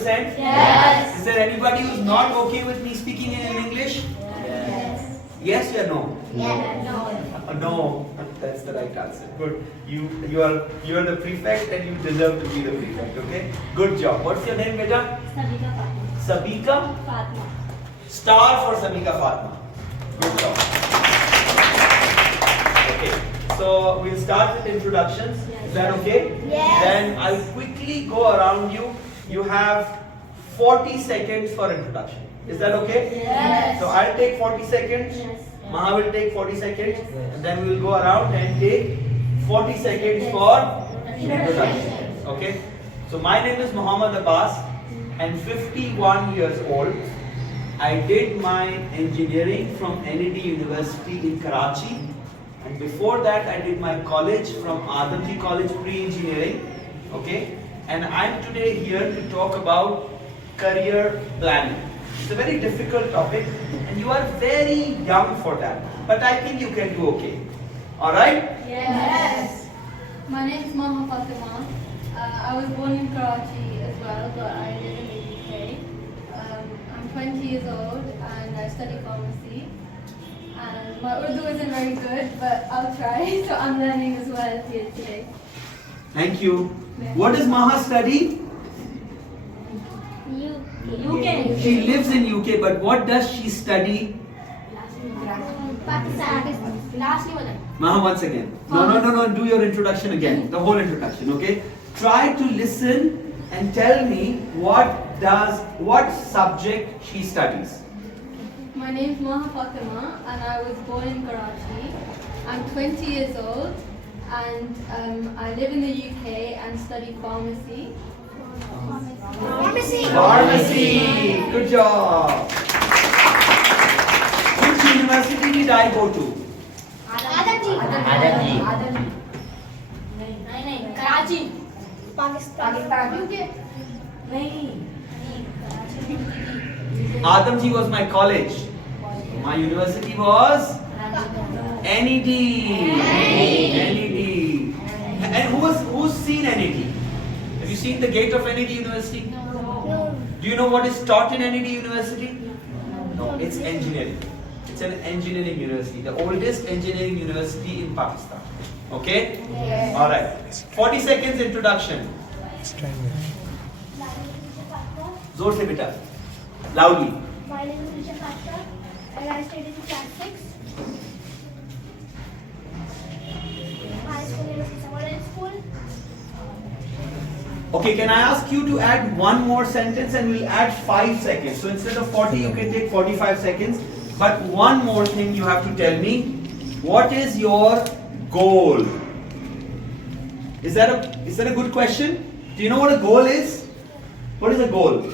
100%? Yes. Is there anybody who's not okay with me speaking in English? Yes. Yes or no? Yes. No. No, that's the right answer. Good. You are the prefect and you deserve to be the prefect. Okay. Good job. What's your name, beta? Sabika Fatma. Sabika. Fatma. Star for Sabika Fatma. Good job. Okay. So we'll start with introductions. Yes. Is that okay? Yes. Then I'll quickly go around you. You have 40 seconds for introduction. Is that okay? Yes. So I'll take 40 seconds. Yes. Maha will take 40 seconds. And then we will go around and take 40 seconds for introduction. Okay? So my name is Muhammad Abbas. I'm 51 years old. I did my engineering from NED University in Karachi. And before that I did my college from Adamji College Pre-Engineering. Okay? And I'm today here to talk about career planning. It's a very difficult topic and you are very young for that. But I think you can do okay. Alright? Yes. My name is Maha Fatima. I was born in Karachi as well, but I live in the UK. I'm 20 years old and I study pharmacy. And my Urdu isn't very good, but I'll try. So I'm learning as well here today. Thank you. What does Maha study? UK. She lives in UK, but what does she study? Pakistan. Maha, once again. No. Do your introduction again. The whole introduction, okay? Try to listen and tell me what subject she studies. My name is Maha Fatima and I was born in Karachi. I'm 20 years old and I live in the UK and study pharmacy. Pharmacy. Good job. Which university did I go to? Adamji. Karachi. Pakistan. UK. Adamji was my college. My university was NED. NED. And who's seen NED? Have you seen the gate of NED University? No. Do you know what is taught in NED University? No, it's engineering. It's an engineering university, the oldest engineering university in Pakistan. Okay? Yes. Alright. 40 seconds introduction. Zor se beta. Loudly. My name is Risha Khatra and I studied in class 6. My school name is Kisawala School. Okay, can I ask you to add one more sentence and we'll add 5 seconds. So instead of 40, you can take 45 seconds. But one more thing you have to tell me. What is your goal? Is that a good question? Do you know what a goal is? What is a goal?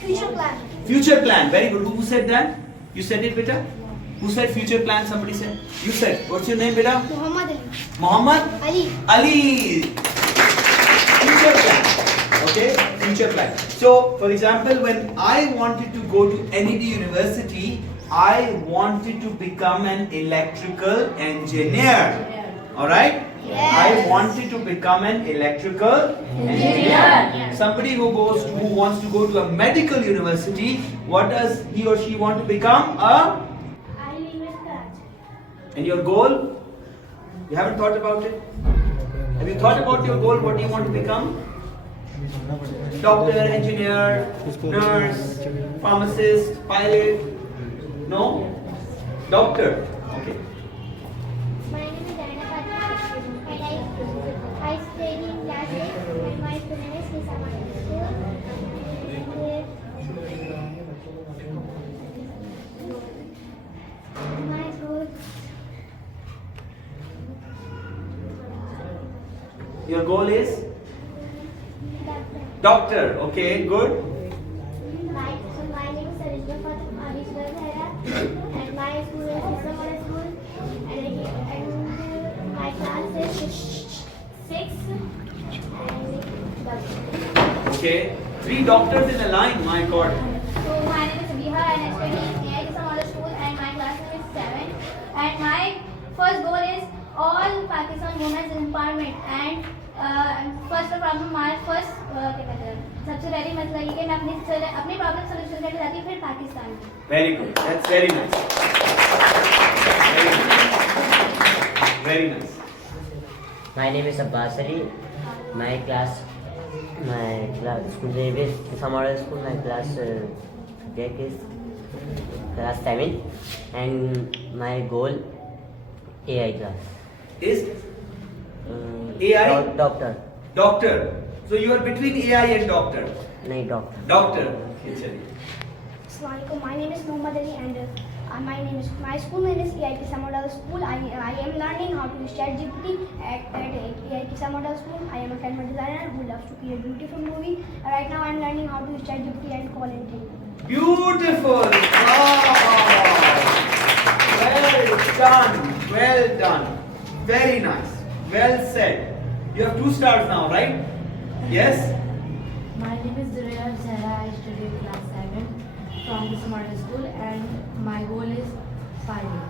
Future plan. Future plan. Very good. Who said that? You said it, beta? Who said future plan? Somebody said. You said. What's your name, beta? Muhammad Ali. Muhammad? Ali. Ali. Future plan. Okay? Future plan. So, for example, when I wanted to go to NED University, I wanted to become an electrical engineer. Alright? Yes. I wanted to become an electrical engineer. Somebody who wants to go to a medical university, what does he or she want to become? I live in Karachi. And your goal? You haven't thought about it? Have you thought about your goal? What do you want to become? Doctor, engineer, nurse, pharmacist, pilot? No? Doctor. Okay. My name is Diana Khatra and I study in class 8 and my school name is Kisawala School. And my goal. Your goal is? Doctor. Doctor. Okay, good. My name is Sarishma Fatima Arishwar Khera and my school is Kisawala School and my class is 6 and Okay. 3 doctors in a line, my God. so my name is Biha and I study in AI Kisawala School and my class name is 7 and my first goal is all Pakistan women's empowerment and first problem my first क्या कहते हैं सबसे पहली मतलब ये कि मैं अपनी प्रॉब्लम सॉल्यूशन करने जाती हूँ फिर पाकिस्तान में. Very good. That's very nice. Very nice. My name is Abbas Ali. My class school name is Kisa Model School. My class subject is class 7, and my goal AI class. Is AI? Doctor. Doctor. So you are between AI and doctor. नहीं doctor. Doctor. Okay, चलिए. Assalamualaikum. My name is Mohammad Ali and my school name is AI Kisa Model School. I am learning how to use ChatGPT at AI Kisa Model School. I am a camera designer who loves to create beautiful movie. Right now I am learning how to use ChatGPT and call and take. Beautiful. Wow. Well done. Well done. Very nice. Well said. You have 2 stars now, right? Yes. My name is Duraya Zahra. I study in class 7 from the Model School and my goal is pilot.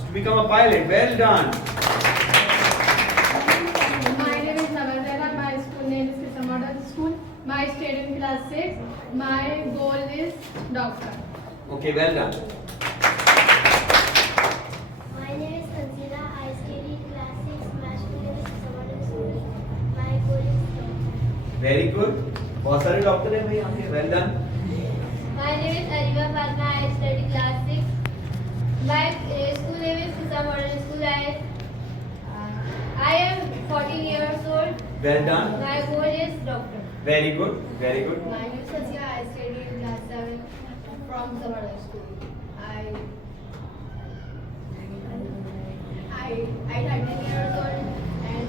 To become a pilot. Well done. My name is Navazera. My school name is Kisa Model School. My study in class 6. My goal is doctor. Okay, well done. My name is Tanzila. I study in class 6. My school name is Kisa Model School. My goal is doctor. Very good. बहुत सारे doctor हैं भाई यहाँ पे. Well done. My name is Ariba Fatma. I study class 6. My school name is Kisa Model School. I am 14 years old. Well done. My goal is doctor. Very good. Very good. My name is Sasya. I study in class 7 from the Model School. I'm 13 years old and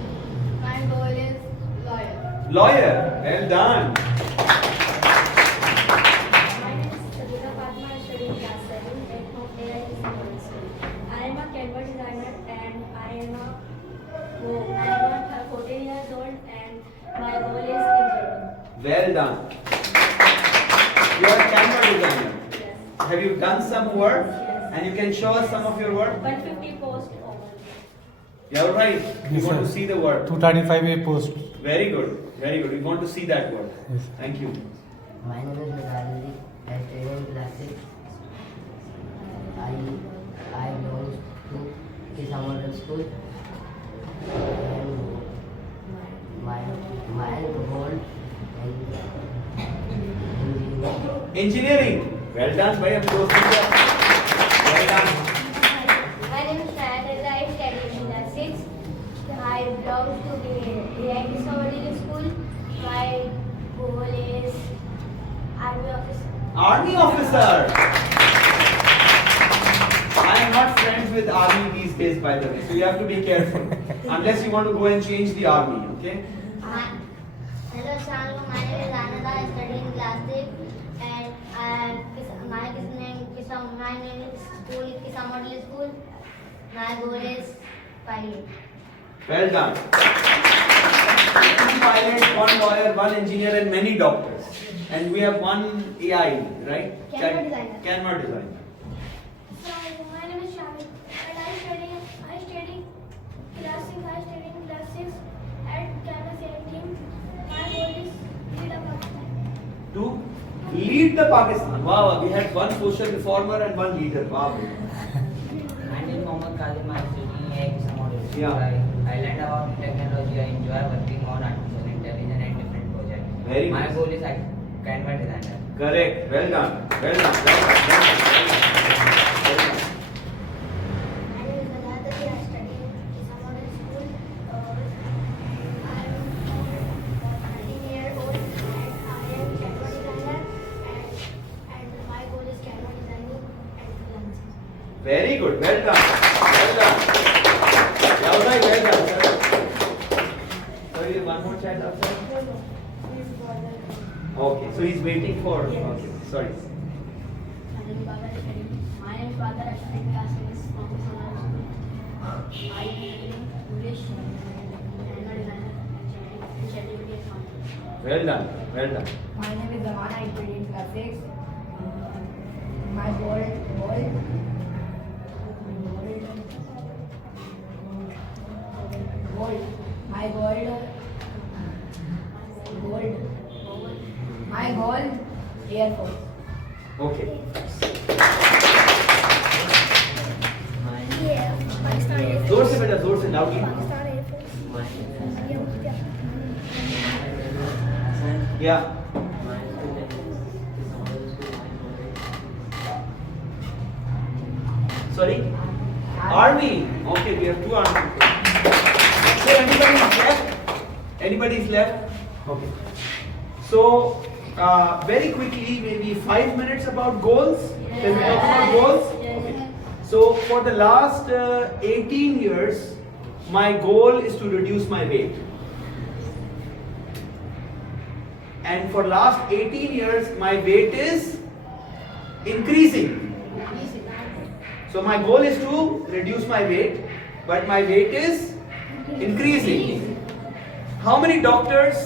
my goal is lawyer. Lawyer. Well done. My name is Sabina Fatma. I study in class 7 at home AI Kisa Model School. I am a camera designer and I am 14 years old and my goal is engineering. Well done. You are a camera designer. Yes. Have you done some work? Yes. And you can show us some of your work? 150 post over. You are right. We Yes, want to sir. see the work. 235 a post. Very good. Very good. We want to see that work. Yes. Thank you. My name is Nizar Ali. I study in class 6. I belong to Kisa Model School. And my goal is Engineering. Well done, bhai. Hum dost hain kya? Well done. My name is Shahid. I study in class 6. I belong to the AI Kisa Model School. My goal is army officer. Army officer. I am not friends with army these days, by the way. So you have to be careful. Unless you want to go and change the army, okay? Hello, Assalamualaikum. My name is Ananda. I study in class 6 and my name is school is Kisa Model School. My goal is pilot. Well done. One pilot, one lawyer, one engineer, and many doctors. And we have one AI, right? Camera designer. Camera designer. My name is Shamil and I study class 6. I study in class 6 at Camera 17. My goal is lead a Pakistan. To lead the Pakistan. Wow, we had one social reformer and one leader. Wow. My name is Mohammad Kazim. I study in Kisa Model School. Yeah. I learned about technology. I enjoy working on artificial intelligence and different projects. Very My nice. goal is camera designer. Correct. Well done. Well done. Well done. Well done. Well done. My name is Adadati. I study in Kisa Model School. I am 13 years old and I am camera designer and my goal is camera designing and freelancing. Very good. Well done. Well done. Yavdai, well done, sir. Sorry, one more child after? Okay, so he's waiting for. Okay, sorry. My name is Baba. My name is Baba. I study in class 6 from the Model School. I am studying English, camera designer and ChatGPT and content. Well done. Well done. My name is Zaman. I study in class 6. My goal My goal, Air Force. Okay. Yeah, Pakistan Air Force. जोर से बेटा, जोर से, loudly. Pakistan Air Force. Yeah. Sorry? Army. Okay, we have 2 army people. So anybody is left? Anybody is left? Okay. So very quickly, maybe 5 minutes about goals. Can we talk about goals? Okay. So for the last 18 years, my goal is to reduce my weight. And for last 18 years, my weight is increasing. So my goal is to reduce my weight, but my weight is increasing. How many doctors?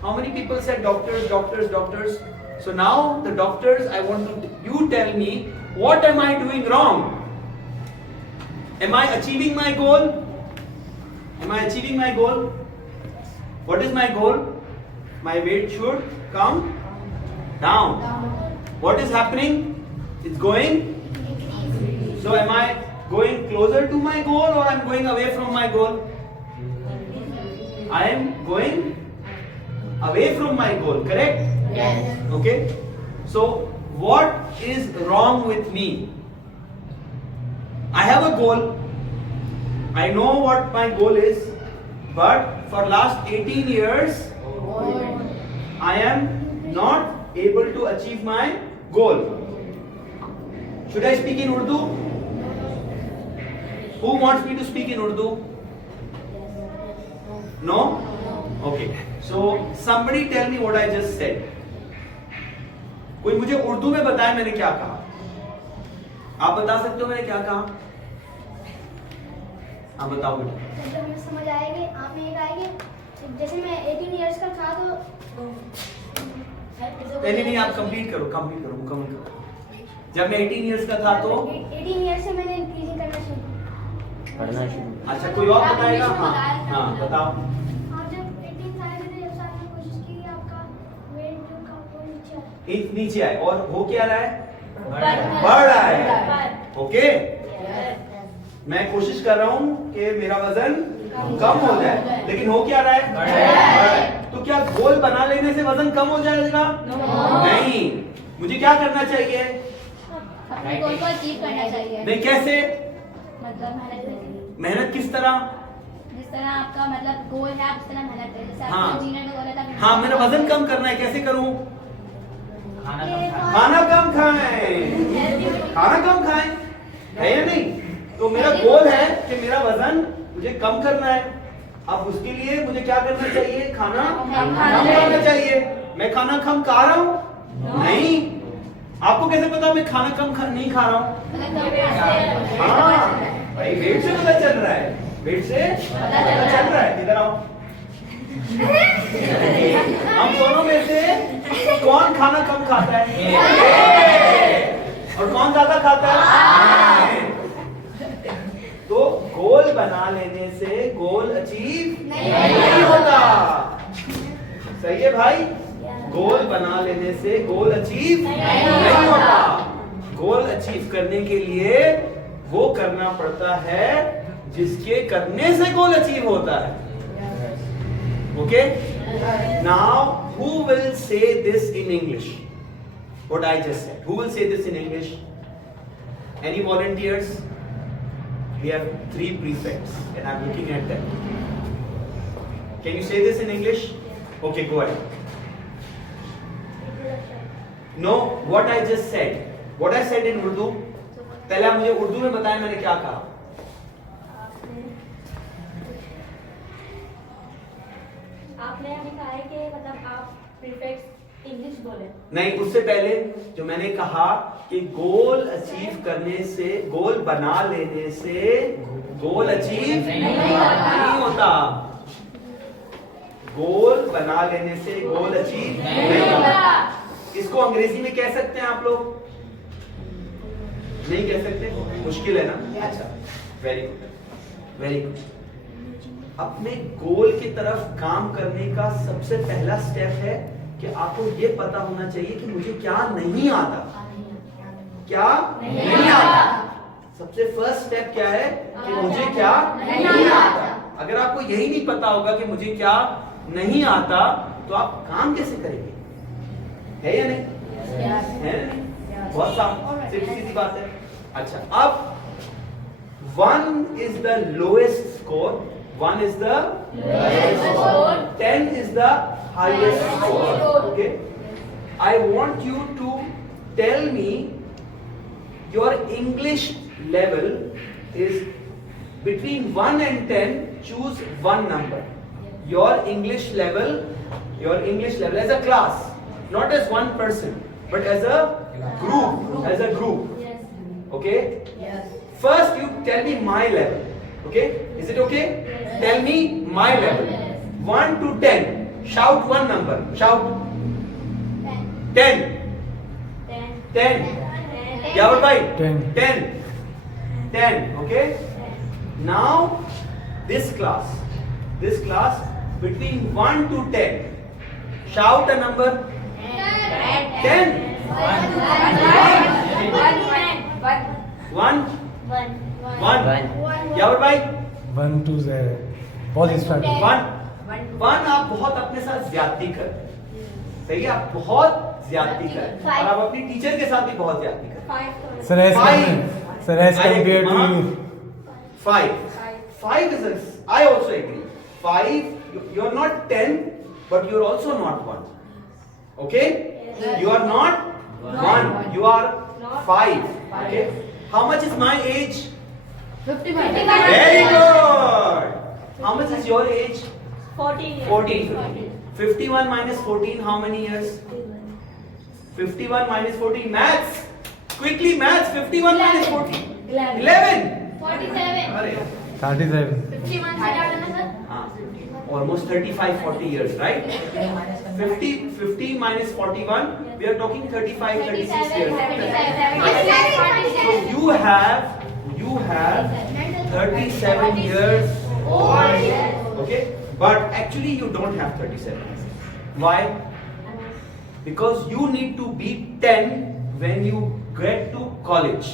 How many people said doctors, doctors, doctors? So now the doctors, I want to, you tell me, what am I doing wrong? Am I achieving my goal? Am I achieving my goal? What is my goal? My weight should come down. What is happening? It's going. So am I going closer to my goal or I'm going away from my goal? I am going away from my goal, correct? Yes. Okay. So what is wrong with me? I have a goal. I know what my goal is, but for last 18 years, I am not able to achieve my goal. Should I speak in Urdu? Who wants me to speak in Urdu? No? Okay. So somebody tell me what I just said. कोई मुझे उर्दू में बताए मैंने क्या कहा? आप बता सकते हो मैंने क्या कहा? आप बताओ बेटा। जब हमें समझ आएगी, आप में एक आएगी। जैसे मैं 18 इयर्स का था तो नहीं, आप कंप्लीट करो, मुकम्मल करो। जब मैं 18 इयर्स का था तो 18 इयर्स से मैंने इंक्रीजिंग करना शुरू किया। पढ़ना शुरू। अच्छा, कोई और बताएगा? हाँ, बताओ। आप जब 18 साल के थे, जब साल में कोशिश की कि आपका वेट जो का वो नीचे आए। नीचे आए और हो क्या रहा है? बढ़ रहा है। ओके, मैं कोशिश कर रहा हूँ कि मेरा वजन कम हो जाए, लेकिन हो क्या रहा है? बढ़ रहा है। तो क्या गोल बना लेने से वजन कम हो जाएगा? नहीं, मुझे क्या करना चाहिए? अपने गोल को अचीव करना चाहिए। नहीं, कैसे? मतलब मेहनत करनी। मेहनत किस तरह? जिस तरह आपका मतलब गोल है, आप उस तरह मेहनत करें। जैसे हाँ। आपका इंजीनियर का गोल है, तो आप हाँ, मेरा वजन कम करना है, कैसे करूँ? खाना कम खाएं। खाना कम खाएं, है या नहीं? तो मेरा गोल है कि मेरा वजन मुझे कम करना है। अब उसके लिए मुझे क्या करना चाहिए? खाना कम खाना चाहिए। मैं खाना कम खा रहा हूँ? नहीं। आपको कैसे पता मैं खाना कम नहीं खा रहा हूँ? हाँ भाई, वेट से पता चल रहा है, वेट से पता चल रहा है। इधर आओ। हम दोनों में से कौन खाना कम खाता है और कौन ज्यादा खाता है? तो गोल बना लेने से गोल अचीव नहीं होता। सही है भाई? गोल बना लेने से गोल अचीव नहीं होता। गोल अचीव करने के लिए वो करना पड़ता है जिसके करने से गोल अचीव होता है। Okay? Now, who will say this in English? What I just said. Who will say this in English? Any volunteers? We have 3 prefects and I'm looking at them. Can you say this in English? Okay, go ahead. No, what I just said. What I said in Urdu. पहले आप मुझे उर्दू में बताएं मैंने क्या कहा। आपने हमें कहा है कि मतलब आप प्रीफिक्स इंग्लिश बोले। नहीं, उससे पहले जो मैंने कहा कि गोल अचीव करने से, गोल बना लेने से गोल अचीव नहीं होता। गोल बना लेने से गोल अचीव नहीं होता। इसको अंग्रेजी में कह सकते हैं आप लोग? नहीं कह सकते? मुश्किल है ना? अच्छा, वेरी गुड, वेरी गुड। अपने गोल की तरफ काम करने का सबसे पहला स्टेप है कि आपको ये पता होना चाहिए कि मुझे क्या नहीं आता, क्या नहीं आता। सबसे फर्स्ट स्टेप क्या है कि मुझे क्या नहीं आता। अगर आपको यही नहीं पता होगा कि मुझे क्या नहीं आता तो आप काम कैसे करेंगे? है या नहीं? है ना नहीं? बहुत साफ सीधी बात है। अच्छा, अब 1 is the lowest score, 1 is the lowest score, 10 is the highest score. Okay, I want you to tell me your English level is between 1 and 10. Choose one number. Your English level as a class, not as one person, but as a group. Okay. First, you tell me my level. Okay? Is it okay? Tell me my level. 1 to 10. Shout one number. Shout. 10. 10. Yawar bhai. 10. 10. Okay? Now, this class between 1 to 10. Shout a number. 10. 1. 1. यावर भाई 1 2 है बहुत starting 1 आप बहुत अपने साथ ज्यादती कर रहे हैं। सही है, आप बहुत ज्यादती कर रहे हैं और आप अपनी टीचर के साथ भी बहुत ज्यादती कर रहे हैं। Sir as compare to you 5 is I also agree. 5, you are not 10 but you are also not 1. Okay? You are not 1, you are 5. Okay? How much is my age? 55. Very good. How much is your age? 14. 14. 51 minus 14, how many years? 51 minus 14, maths. Quickly maths, 51 minus 14. 11. 47. अरे 37 51 से डालना sir? हाँ, almost 35-40 years, right? 50 minus 41, we are talking 35-36 years. 37. So you have 37 years old. Okay? But actually you don't have 37. Why? Because you need to be 10 when you get to college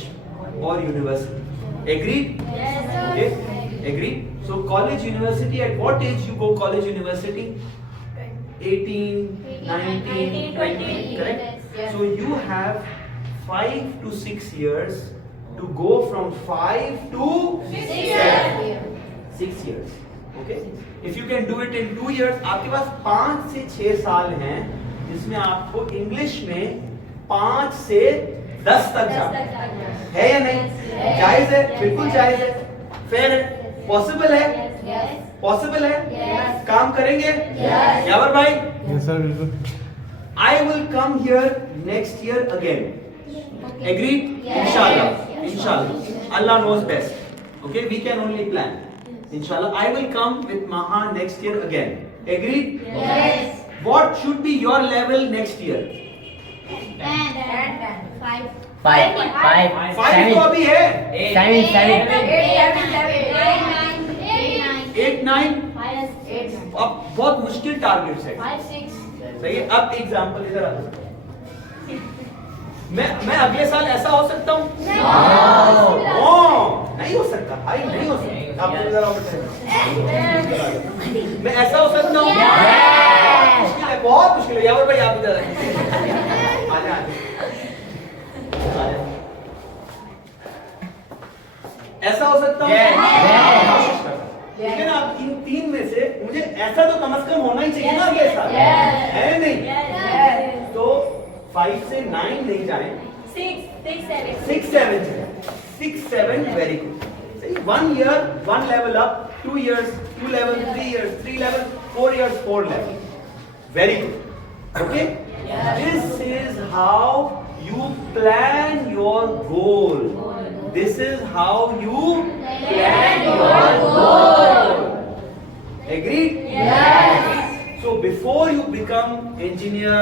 or university. Agreed? Okay? Agreed? So college, university, at what age you go college, university? 18, 19, 20, correct? So you have 5 to 6 years to go from 5 to 6 years. Okay? If you can do it in 2 years, आपके पास 5 से 6 साल हैं जिसमें आपको English में 5 से 10 तक जाना है या नहीं? जायज है, बिल्कुल जायज है, फेयर है, पॉसिबल है, पॉसिबल है, काम करेंगे यावर भाई? यस सर बिल्कुल I will come here next year again. Agreed? Inshallah. Allah knows best. Okay, we can only plan. Inshallah, I will come with Maha next year again. Agreed? Yes. What should be your level next year? 5. 5 तो अभी है. 8, 9. अब बहुत मुश्किल targets है. 5, 6. सही है. अब एग्जांपल इधर आ जाओ. मैं अगले साल ऐसा हो सकता हूँ? नहीं हो सकता भाई, नहीं हो सकता. आप इधर आओ. मैं ऐसा हो सकता हूँ? मुश्किल है, बहुत मुश्किल है. यावर भाई आप इधर आ जाए. ऐसा हो सकता हूँ? लेकिन आप इन 3 में से मुझे ऐसा तो कम से कम होना ही चाहिए ना अगले साल, है नहीं? तो 5 से 9 नहीं जाए, 6, 7, very good. See, 1 year, 1 level up, 2 years, 2 level, 3 years, 3 level, 4 years, 4 level. Very good. Okay? This is how you plan your goal. This is how you plan your goal. Agreed? Yes. So before you become engineer,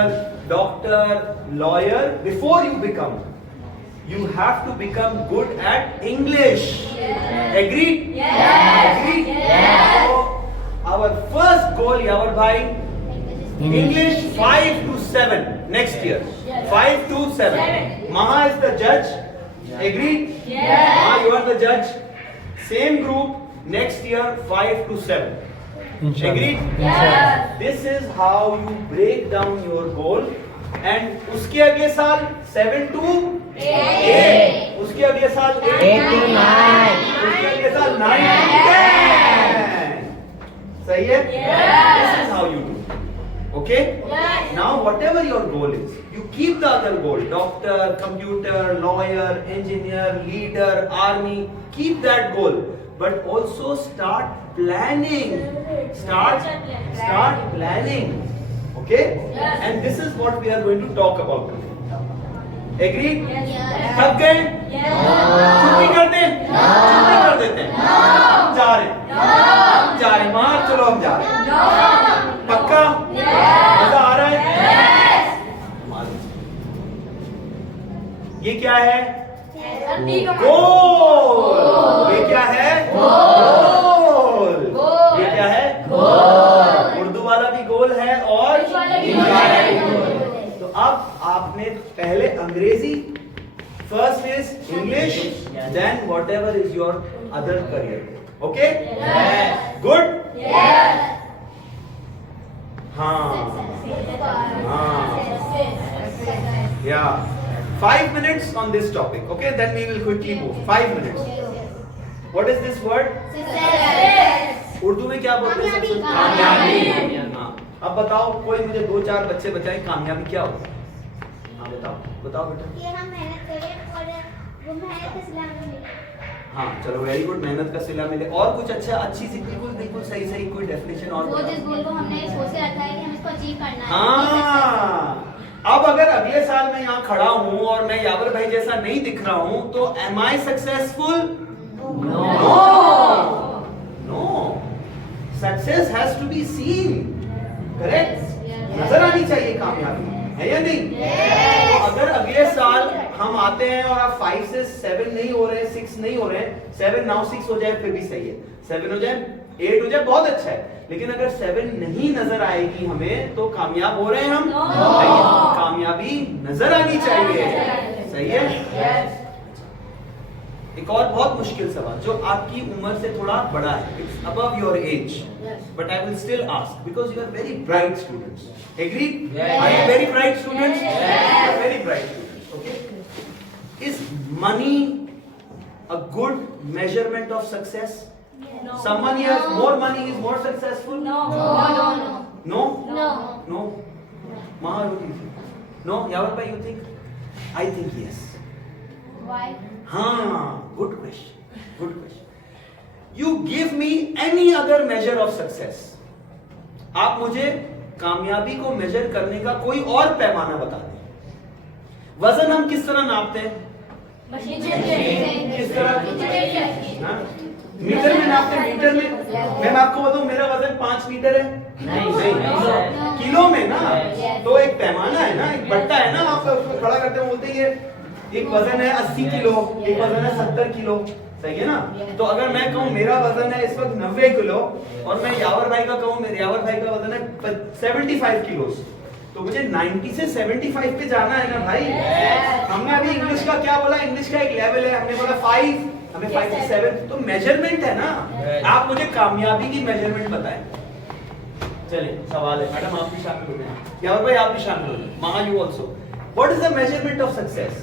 doctor, lawyer, before you become, you have to become good at English. Agreed? Yes. Agreed? Yes. So our first goal, Yavar bhai, English 5 to 7 next year. 5 to 7. Maha is the judge. Agreed? Maha, you are the judge. Same group next year 5 to 7. Inshallah. Agreed? Inshallah. This is how you break down your goal. And उसके अगले साल 7 to 8. उसके अगले साल 8 to 9. उसके अगले साल 9 to 10. सही है? This is how you do. Okay? Now whatever your goal is, you keep the other goal. Doctor, computer, lawyer, engineer, leader, army. Keep that goal. But also start planning. Start planning. Okay? And this is what we are going to talk about today. Agreed? थक गए? छुट्टी कर दें? छुट्टी कर देते हैं? हम जा रहे हैं। हम जा रहे हैं। मार चलो हम जा रहे हैं। पक्का? मजा आ रहा है? ये क्या है? गोल। ये क्या है? गोल। ये क्या है? उर्दू वाला भी गोल है और इंग्लिश वाला भी गोल है। तो अब आपने पहले अंग्रेजी, first is English, then whatever is your other career. Okay? Good? हाँ। Yeah. 5 minutes on this topic. Okay, then we will quickly move. 5 minutes. What is this word? Urdu में क्या बोलते हैं? कामयाबी। हाँ। अब बताओ, कोई मुझे 2-4 बच्चे बताएं कामयाबी क्या होती है? हाँ बताओ बेटा। कि हम मेहनत करें और वो मेहनत का सिला मिले। हाँ चलो, वेरी गुड। मेहनत का सिला मिले। और कुछ अच्छी सी बिल्कुल सही कोई डेफिनेशन और वो जिस गोल को हमने सोच के रखा है कि हम इसको अचीव करना है। हाँ। अब अगर अगले साल मैं यहाँ खड़ा हूँ और मैं यावर भाई जैसा नहीं दिख रहा हूँ, तो am I successful? No. Success has to be seen. Correct? नजर आनी चाहिए कामयाबी, है या नहीं? तो अगर अगले साल हम आते हैं और आप 5 से 7 नहीं हो रहे, 6 नहीं हो रहे, 7 नाउ 6 हो जाए फिर भी सही है, 7 हो जाए, 8 हो जाए, बहुत अच्छा है। लेकिन अगर 7 नहीं नजर आएगी हमें, तो कामयाब हो रहे हैं हम? नहीं। कामयाबी नजर आनी चाहिए। सही है? एक और बहुत मुश्किल सवाल जो आपकी उम्र से थोड़ा बड़ा है, it's above your age, but I will still ask because you are very bright students. Agreed? Are you very bright students? Very bright students. Okay? Is money a good measurement of success? No. Someone here has more money is more successful? No. No? No? Maha, what do you think? No? Yavar bhai, you think? I think yes. Why? Good question. You give me any other measure of success. आप मुझे कामयाबी को major करने का कोई और पैमाना बता दें। वजन हम किस तरह नापते हैं? किस तरह? हाँ? मीटर में नापते हैं। मीटर में मैं आपको बताऊं, मेरा वजन 5 मीटर है। नहीं। किलो में ना, तो एक पैमाना है ना, एक बट्टा है ना, आप उसको खड़ा करते हैं, बोलते हैं एक वजन है 80 किलो, एक वजन है 70 किलो। सही है ना? तो अगर मैं कहूँ मेरा वजन है इस वक्त 90 किलो और मैं यावर भाई का कहूँ मेरे यावर भाई का वजन है 75 किलो, तो मुझे 90 से 75 पे जाना है ना भाई। हमने अभी इंग्लिश का क्या बोला? इंग्लिश का एक लेवल है, हमने बोला 5, हमें 5 से 7, तो मेजरमेंट है ना। आप मुझे कामयाबी की मेजरमेंट बताएं। चलिए सवाल है, मैडम आप भी शामिल हो गए, यावर भाई आप भी शामिल हो गए, मामा you also. What is the measurement of success?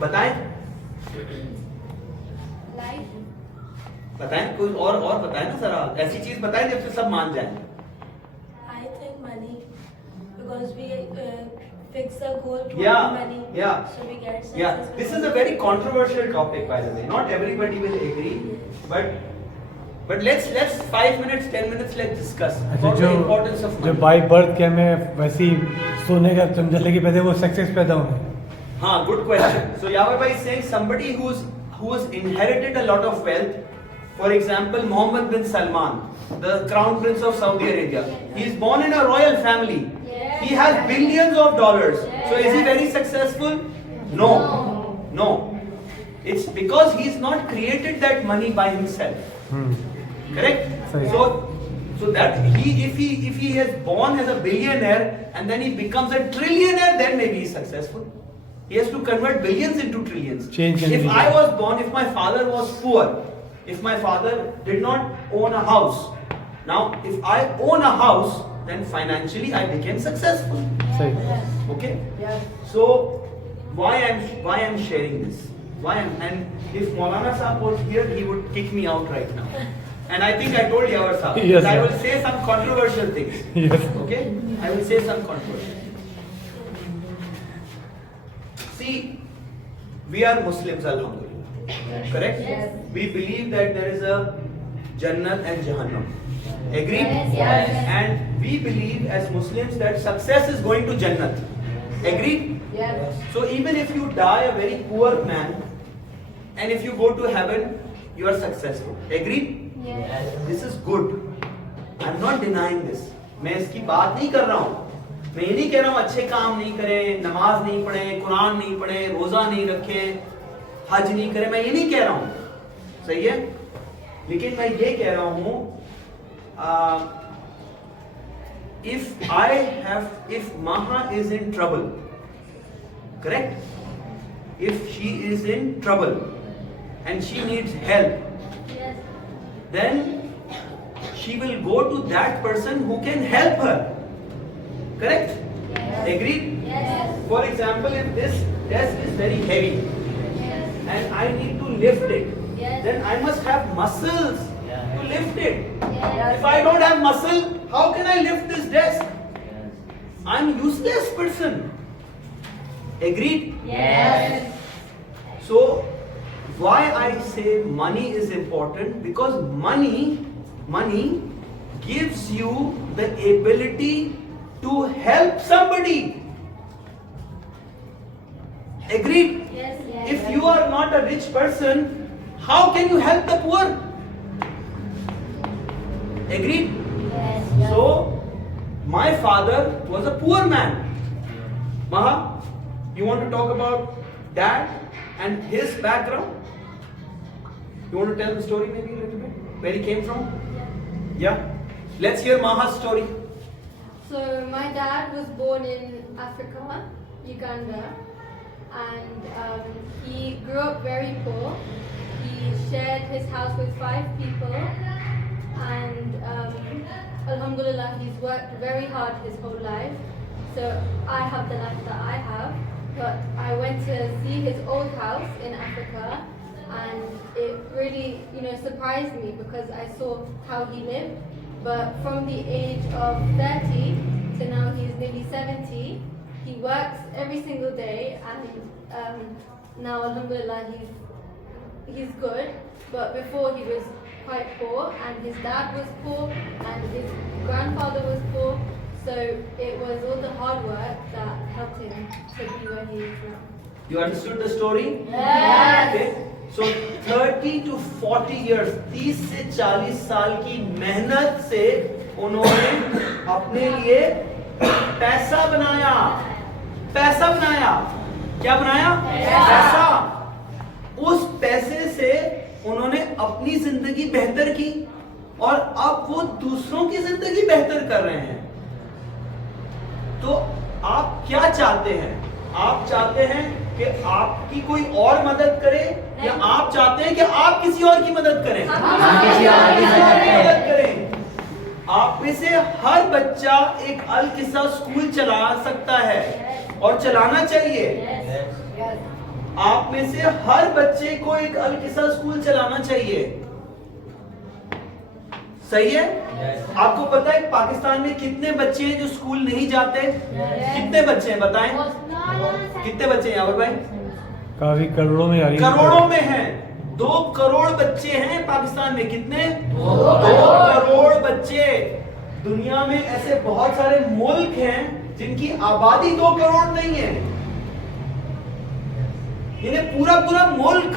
बताएं। बताएं, कोई और बताएं ना सर, आप ऐसी चीज बताएं जिससे सब मान जाएं। I think money, because we fix the goal to money. Yeah. So we get success. Yeah, this is a very controversial topic, by the way. Not everybody will agree, but let's 5 minutes, 10 minutes, let's discuss about the importance of जो money. By birth के हमें वैसी सोने का समझ लेके पैदा, वो सक्सेस पैदा होना। हाँ, good question. So Yavar bhai is saying somebody who's inherited a lot of wealth. For example, Mohammed bin Salman, the crown prince of Saudi Arabia. He is born in a royal family. He has billions of dollars. So is he very successful? No. It's because he's not created that money by himself. Correct? Sorry. So So that if he has born as a billionaire and then he becomes a trillionaire, then maybe he's successful. He has to convert billions into trillions. Change can If be I done. was born, if my father was poor, if my father did not own a house, now if I own a house, then financially I became successful. सही Okay? Yes. So why I'm sharing this? And if Maulana Sahab was here, he would kick me out right now. And I think I told Yawar Sahab Yes, that I sir. will say some controversial things. Yes. Okay? I will say some controversial things. See, we are Muslims, alhamdulillah. Correct? Yes. We believe that there is a Jannat and Jahannam. Agreed? Yes. And we believe as Muslims that success is going to Jannat. Agreed? Yes. So even if you die a very poor man, and if you go to heaven, you are successful. Agreed? Yes. This is good. I'm not denying this. मैं इसकी बात नहीं कर रहा हूँ. मैं ये नहीं कह रहा हूँ अच्छे काम नहीं करे, नमाज नहीं पढ़े, कुरान नहीं पढ़े, रोजा नहीं रखे, हज नहीं करे. मैं ये नहीं कह रहा हूँ. सही है? लेकिन मैं ये कह रहा हूँ, if Maha is in trouble, correct? If she is in trouble and she needs help, Yes. then she will go to that person who can help her. Correct? Yes. Agreed? Yes. For example, if this desk is very heavy Yes. and I need to lift it, Yes. then I must have muscles to lift it. Yes. If I don't have muscle, how can I lift this desk? I'm useless person. Agreed? Yes. So why I say money is important? Because money gives you the ability to help somebody. Agreed? Yes. If you are not a rich person, how can you help the poor? Agreed? Yes. So, my father was a poor man. Maha, you want to talk about dad and his background? You want to tell the story maybe a little bit? Where he came from? Yeah? Let's hear Maha's story. So my dad was born in Africa, Uganda, and he grew up very poor. He shared his house with 5 people, and Alhamdulillah, he's worked very hard his whole life. So I have the life that I have, but I went to see his old house in Africa, and it really, surprised me because I saw how he lived. But from the age of 30 to now he's nearly 70, he works every single day, and now Alhamdulillah he's good. But before he was quite poor, and his dad was poor, and his grandfather was poor. So it was all the hard work that helped him to be where he is now. You understood the story? Yes. Okay. So 30 to 40 years, 30 से 40 साल की मेहनत से उन्होंने अपने लिए पैसा बनाया. पैसा बनाया. क्या बनाया? पैसा. उस पैसे से उन्होंने अपनी जिंदगी बेहतर की और अब वो दूसरों की जिंदगी बेहतर कर रहे हैं. तो आप क्या चाहते हैं? आप चाहते हैं कि आपकी कोई और मदद करे, या आप चाहते हैं कि आप किसी और की मदद करें? किसी और की मदद करें. आप में से हर बच्चा एक अल किस्सा स्कूल चला सकता है और चलाना चाहिए. आप में से हर बच्चे को एक अल किस्सा स्कूल चलाना चाहिए. सही है? आपको पता है पाकिस्तान में कितने बच्चे हैं जो स्कूल नहीं जाते? कितने बच्चे हैं बताएं? कितने बच्चे हैं यावर भाई? काफी करोड़ों में आ रही है. करोड़ों में हैं. 2 करोड़ बच्चे हैं पाकिस्तान में. कितने? 2 करोड़ बच्चे. दुनिया में ऐसे बहुत सारे मुल्क हैं जिनकी आबादी 2 करोड़ नहीं है. इन्हें पूरा मुल्क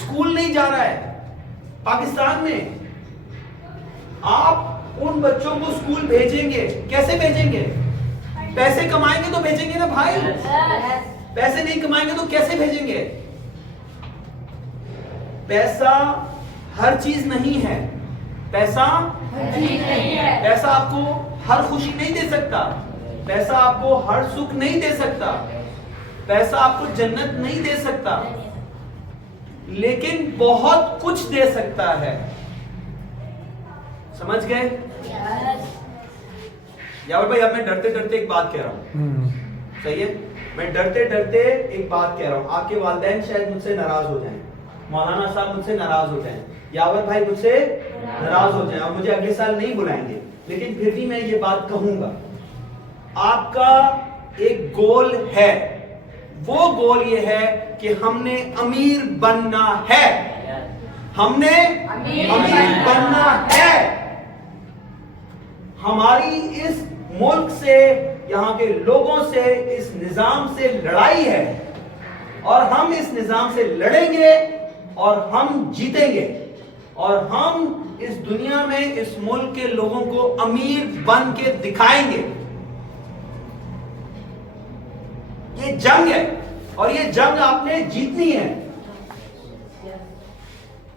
स्कूल नहीं जा रहा है. पाकिस्तान में आप उन बच्चों को स्कूल भेजेंगे, कैसे भेजेंगे? पैसे कमाएंगे तो भेजेंगे ना भाई. पैसे नहीं कमाएंगे तो कैसे भेजेंगे? पैसा हर चीज नहीं है. पैसा हर चीज नहीं है. पैसा आपको हर खुशी नहीं दे सकता, पैसा आपको हर सुख नहीं दे सकता, पैसा आपको जन्नत नहीं दे सकता, लेकिन बहुत कुछ दे सकता है। समझ गए? यावर भाई, अब मैं डरते डरते एक बात कह रहा हूं, सही है? मैं डरते डरते एक बात कह रहा हूं, आपके वालिदैन शायद मुझसे नाराज हो जाएं, मौलाना साहब मुझसे नाराज हो जाएं, यावर भाई मुझसे नाराज हो जाएं और मुझे अगले साल नहीं बुलाएंगे, लेकिन फिर भी मैं ये बात कहूंगा, आपका एक गोल है, वो गोल ये है कि हमने अमीर बनना है, हमने अमीर बनना है। हमारी इस मुल्क से, यहाँ के लोगों से, इस निजाम से लड़ाई है और हम इस निजाम से लड़ेंगे और हम जीतेंगे और हम इस दुनिया में इस मुल्क के लोगों को अमीर बन के दिखाएंगे। ये जंग है और ये जंग आपने जीतनी है।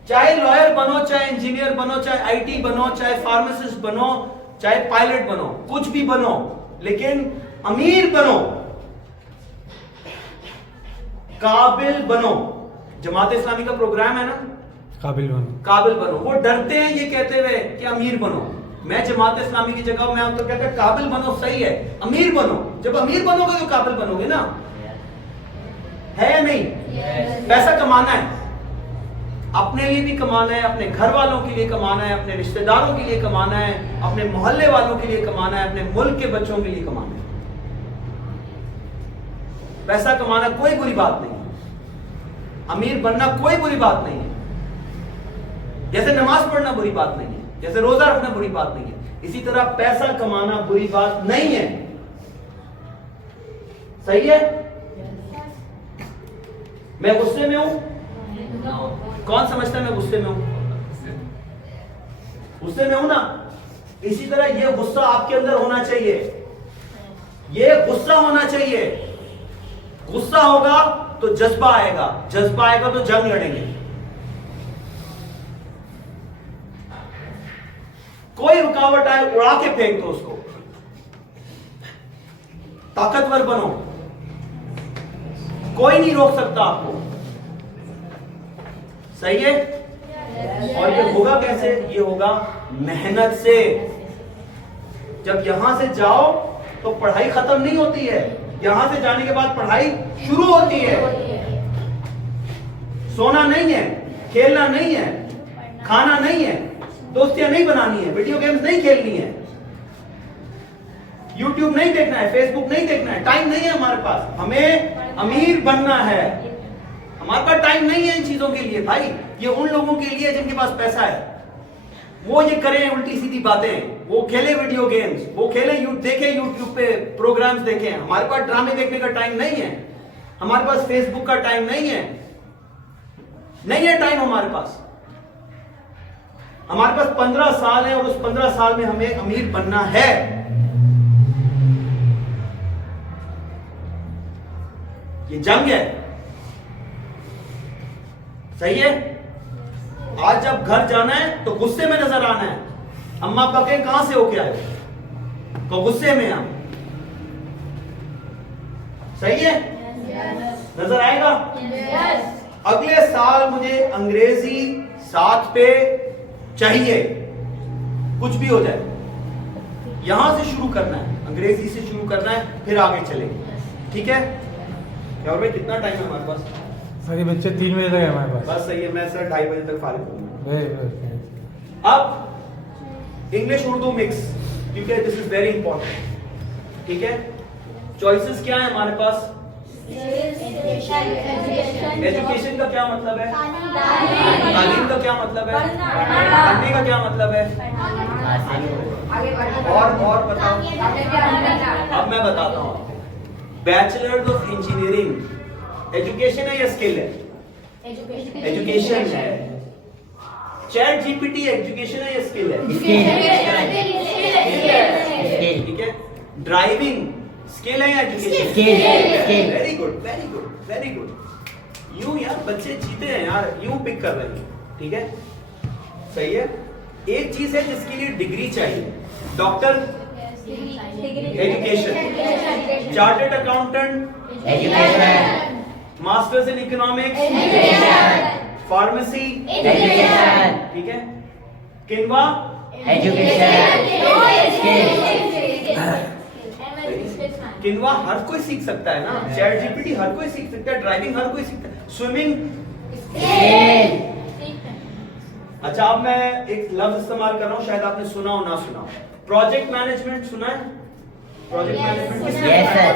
चाहे लॉयर बनो, चाहे इंजीनियर बनो, चाहे आईटी बनो, चाहे फार्मासिस्ट बनो, चाहे पायलट बनो, कुछ भी बनो, लेकिन अमीर बनो, काबिल बनो। जमात इस्लामी का प्रोग्राम है ना, काबिल बनो। काबिल बनो। वो डरते हैं ये कहते हुए कि अमीर बनो। मैं जमात इस्लामी की जगह मैं आपको कहता काबिल बनो, सही है, अमीर बनो। जब अमीर बनोगे तो काबिल बनोगे ना, है या नहीं? पैसा कमाना है, अपने लिए भी कमाना है, अपने घर वालों के लिए कमाना है, अपने रिश्तेदारों के लिए कमाना है, अपने मोहल्ले वालों के लिए कमाना है, अपने मुल्क के बच्चों के लिए कमाना है। पैसा कमाना कोई बुरी बात नहीं है, अमीर बनना कोई बुरी बात नहीं है। जैसे नमाज पढ़ना बुरी बात नहीं है, जैसे रोजा रखना बुरी बात नहीं है, इसी तरह पैसा कमाना बुरी बात नहीं है। सही है? मैं गुस्से में हूं? कौन समझता है मैं गुस्से में हूं? गुस्से में हूं ना? इसी तरह यह गुस्सा आपके अंदर होना चाहिए, यह गुस्सा होना चाहिए। गुस्सा होगा तो जज्बा आएगा, जज्बा आएगा तो जंग लड़ेंगे। कोई रुकावट आए उड़ा के फेंक दो उसको। ताकतवर बनो, कोई नहीं रोक सकता आपको। सही है? और ये होगा कैसे? ये होगा मेहनत से। जब यहां से जाओ तो पढ़ाई खत्म नहीं होती है, यहां से जाने के बाद पढ़ाई शुरू होती है। सोना नहीं है, खेलना नहीं है, खाना नहीं है, दोस्तियां नहीं बनानी है, वीडियो गेम्स नहीं खेलनी है, YouTube नहीं देखना है, Facebook नहीं देखना है, टाइम नहीं है हमारे पास। हमें अमीर बनना है, हमारे पास टाइम नहीं है इन चीजों के लिए। भाई ये उन लोगों के लिए जिनके पास पैसा है, वो ये करें उल्टी सीधी बातें, वो खेले वीडियो गेम्स, वो खेले देखे YouTube पे प्रोग्राम्स देखें। हमारे पास ड्रामे देखने का टाइम नहीं है, हमारे पास फेसबुक का टाइम नहीं है, नहीं है टाइम हमारे पास। हमारे पास 15 साल है और उस 15 साल में हमें अमीर बनना है। ये जंग है। सही है? आज जब घर जाना है तो गुस्से में नजर आना है। अम्मा पापा कहें कहां से होके आए, तो गुस्से में हम। सही है? नजर आएगा? अगले साल मुझे अंग्रेजी 7 पे चाहिए, कुछ भी हो जाए। यहां से शुरू करना है, अंग्रेजी से शुरू करना है, फिर आगे चलेंगे। ठीक है? क्या भाई कितना टाइम है हमारे पास? सर ये बच्चे 3 बजे तक है हमारे पास। बस सही है, मैं सर 2:30 बजे तक फारिग होऊंगा। Very good. अब इंग्लिश उर्दू मिक्स, क्योंकि दिस इज वेरी इंपॉर्टेंट। ठीक है? चॉइसेस क्या है हमारे पास? एजुकेशन का क्या मतलब है? तालीम का क्या मतलब है? पढ़ने का क्या मतलब है? और बताओ। अब मैं बताता हूँ। बैचलर्स ऑफ इंजीनियरिंग एजुकेशन है या स्किल है? एजुकेशन है। चैट जीपीटी एजुकेशन है या स्किल है? ठीक है। ड्राइविंग स्किल है या education? Skill. Very good, very good, very good. यूं यार बच्चे जीते हैं यार, यूं पिक कर रहे हैं। ठीक है? सही है? एक चीज है जिसके लिए डिग्री चाहिए, doctor education, chartered accountant Education. Masters in economics, pharmacy, Education. ठीक है, किनवा Education. किनवा हर कोई सीख सकता है ना, चैट जीपीटी हर कोई सीख सकता है, ड्राइविंग हर कोई सीखता है, स्विमिंग। Skill. अच्छा अब मैं एक लफ्ज इस्तेमाल कर रहा हूं, शायद आपने सुना हो ना सुना हो, प्रोजेक्ट मैनेजमेंट सुना है? Project management Yes, sir.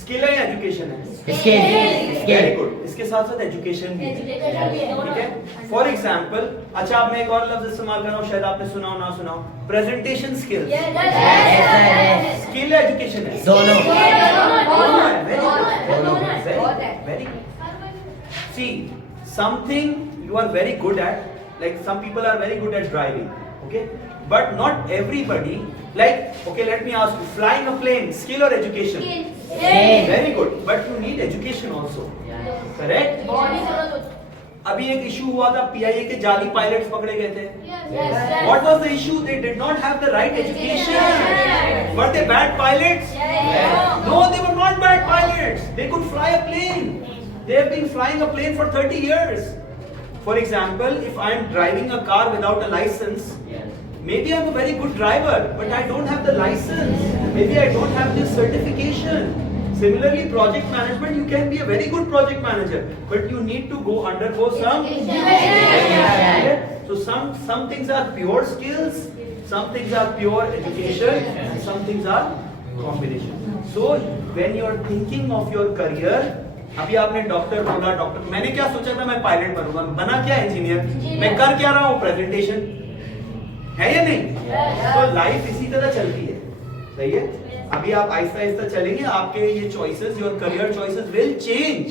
Skill है या एजुकेशन है? Skill. Very Skill. गुड, इसके साथ साथ एजुकेशन भी है, ठीक है। फॉर एग्जाम्पल, अच्छा अब मैं एक और लफ्ज इस्तेमाल कर रहा हूं, शायद आपने सुना हो ना सुना हो, presentation skills. Yes, sir. Yes. Skill है एजुकेशन है? दोनों. Very good. See, something you are very good at, like some people are very good at driving, okay? But not everybody, like, okay, let me ask you, flying a plane, skill or education? Skill. Very good, but you need education also, correct? अभी एक issue हुआ था, PIA के जाली pilots पकड़े गए थे. What was the issue? They did not have the right education. Were they bad pilots? No, they were not bad pilots. They could fly a plane. They have been flying a plane for 30 years. For example, if I am driving a car without a license, maybe I'm a very good driver, but I don't have the license. Maybe I don't have this certification. Similarly, project management, you can be a very good project manager, but you need to undergo some. So some things are pure skills, some things are pure education, and some things are combination. So when you are thinking of your career, अभी आपने doctor बोला, doctor, मैंने क्या सोचा था, मैं pilot बनूंगा, बना क्या इंजीनियर, मैं कर क्या रहा हूँ, प्रेजेंटेशन, है या नहीं? तो लाइफ इसी तरह चलती है, सही है? अभी आप आहिस्ता आहिस्ता चलेंगे, आपके ये choices, your career choices will change.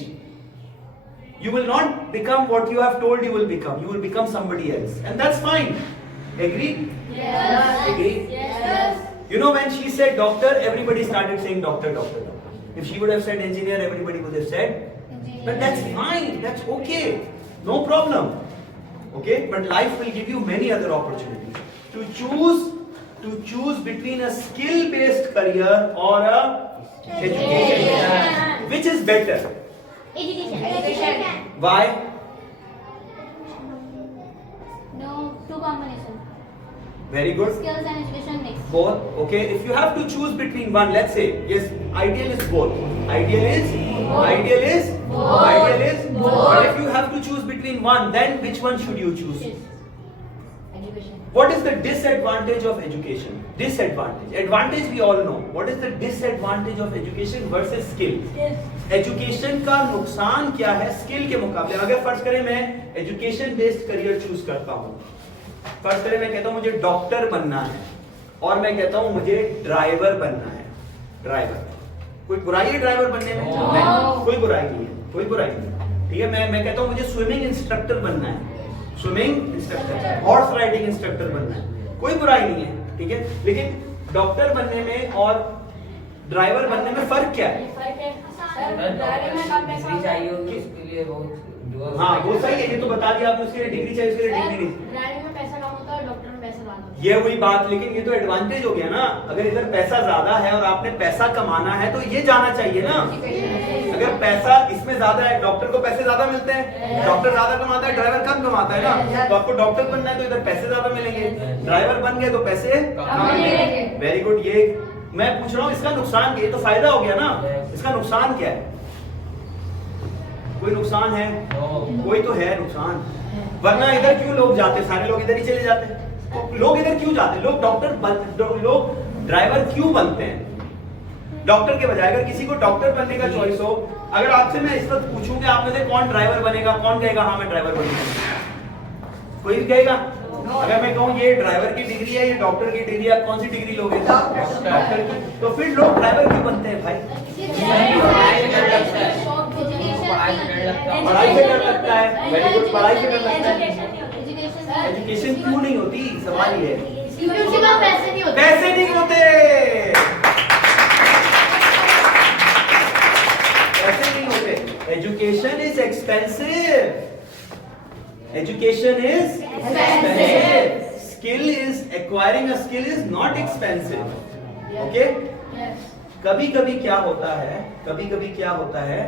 You will not become what you have told you will become. You will become somebody else, and that's fine. Agree? Yes. Agree? Yes. You know, when she said doctor, everybody started saying doctor, doctor, doctor. If she would have said engineer, everybody would have said. But that's fine. That's okay. No problem. Okay? But life will give you many other opportunities to choose between a skill-based career or a education. Which is better? Education. Why? No, two combination. Very good. Skills and education mix. Both. Okay. If you have to choose between one, let's say, yes, ideal is both. Ideal is. But if you have to choose between one, then which one should you choose? Education. What is the disadvantage of education? Disadvantage. Advantage we all know. What is the disadvantage of education versus skill? Education का नुकसान क्या है skill के मुकाबले? अगर फर्ज करें मैं एजुकेशन बेस्ड करियर चूज करता हूं, फर्ज करें मैं कहता हूं मुझे डॉक्टर बनना है और मैं कहता हूं मुझे ड्राइवर बनना है. ड्राइवर, कोई बुराई है ड्राइवर बनने में? नहीं, कोई बुराई नहीं है, कोई बुराई नहीं. ठीक है, मैं कहता हूं मुझे स्विमिंग इंस्ट्रक्टर बनना है, swimming instructor, horse riding instructor बनना है, कोई बुराई नहीं है. ठीक है, लेकिन डॉक्टर बनने में और ड्राइवर बनने में फर्क क्या है? हाँ वो सही है, ये तो बता दिया आपने, उसके लिए डिग्री चाहिए, उसके लिए डिग्री नहीं. ड्राइविंग में पैसा कम होता है, डॉक्टर में पैसा ज्यादा होता है. ये हुई बात, लेकिन ये तो एडवांटेज हो गया ना. अगर इधर पैसा ज्यादा है और आपने पैसा कमाना है तो ये जाना चाहिए ना. अगर पैसा इसमें ज्यादा है, डॉक्टर को पैसे ज्यादा मिलते हैं, डॉक्टर ज्यादा कमाता है, ड्राइवर कम कमाता है ना. तो आपको डॉक्टर बनना है तो इधर पैसे ज्यादा मिलेंगे, ड्राइवर बन गए तो पैसे कम मिलेंगे. Very good. ये मैं पूछ रहा हूँ इसका नुकसान क्या? ये तो फायदा हो गया ना, इसका नुकसान क्या है? कोई नुकसान है? कोई तो है नुकसान. वरना इधर क्यों लोग जाते? सारे लोग इधर ही चले जाते. तो लोग इधर क्यों जाते? लोग लोग ड्राइवर क्यों बनते हैं डॉक्टर के बजाय? अगर किसी को डॉक्टर बनने का चॉइस हो, अगर आपसे मैं इस वक्त पूछूं कि आप में से कौन ड्राइवर बनेगा, कौन कहेगा हाँ मैं ड्राइवर बनूंगा? कोई भी कहेगा? अगर मैं कहूं ये ड्राइवर की डिग्री है, ये डॉक्टर की डिग्री है, आप कौन सी डिग्री लोगे? डॉक्टर की. तो फिर लोग ड्राइवर क्यों बनते हैं भाई? पढ़ाई से डर लगता है. वेरी गुड, पढ़ाई से डर लगता है. एजुकेशन क्यों नहीं होती? सवाल ये है. पैसे नहीं होते. पैसे नहीं होते. पैसे नहीं होते. Education is expensive. Education is expensive. skill is acquiring a skill is not expensive. Okay? Yes. कभी कभी क्या होता है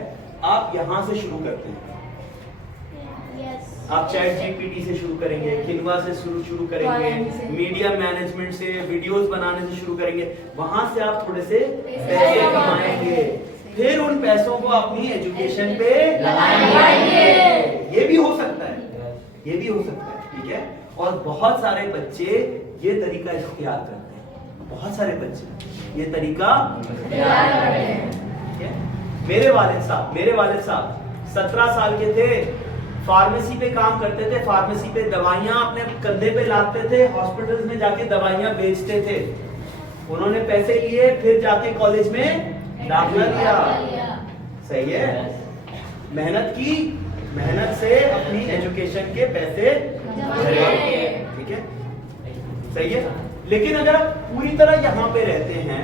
आप यहां से शुरू करते हैं, Yes. आप चैट जीपीटी से शुरू करेंगे, किन्वा से शुरू करेंगे, मीडिया मैनेजमेंट से, वीडियोस बनाने से शुरू करेंगे, वहां से आप थोड़े से पैसे कमाएंगे, फिर उन पैसों को अपनी एजुकेशन पे लगाएंगे। ये भी हो सकता है, ठीक है। और बहुत सारे बच्चे ये तरीका इख्तियार करते हैं, बहुत सारे बच्चे ये तरीका इख्तियार करते हैं, ठीक है। मेरे वालिद साहब 17 साल के थे, फार्मेसी पे काम करते थे, फार्मेसी पे दवाइयां अपने कंधे पे लादते थे, हॉस्पिटल्स में जाके दवाइयां बेचते थे। उन्होंने पैसे लिए, फिर जाके कॉलेज में दाखिला लिया, सही है। मेहनत की, मेहनत से अपनी एजुकेशन के पैसे जमा किए, ठीक है, सही है। लेकिन अगर आप पूरी तरह यहाँ पे रहते हैं,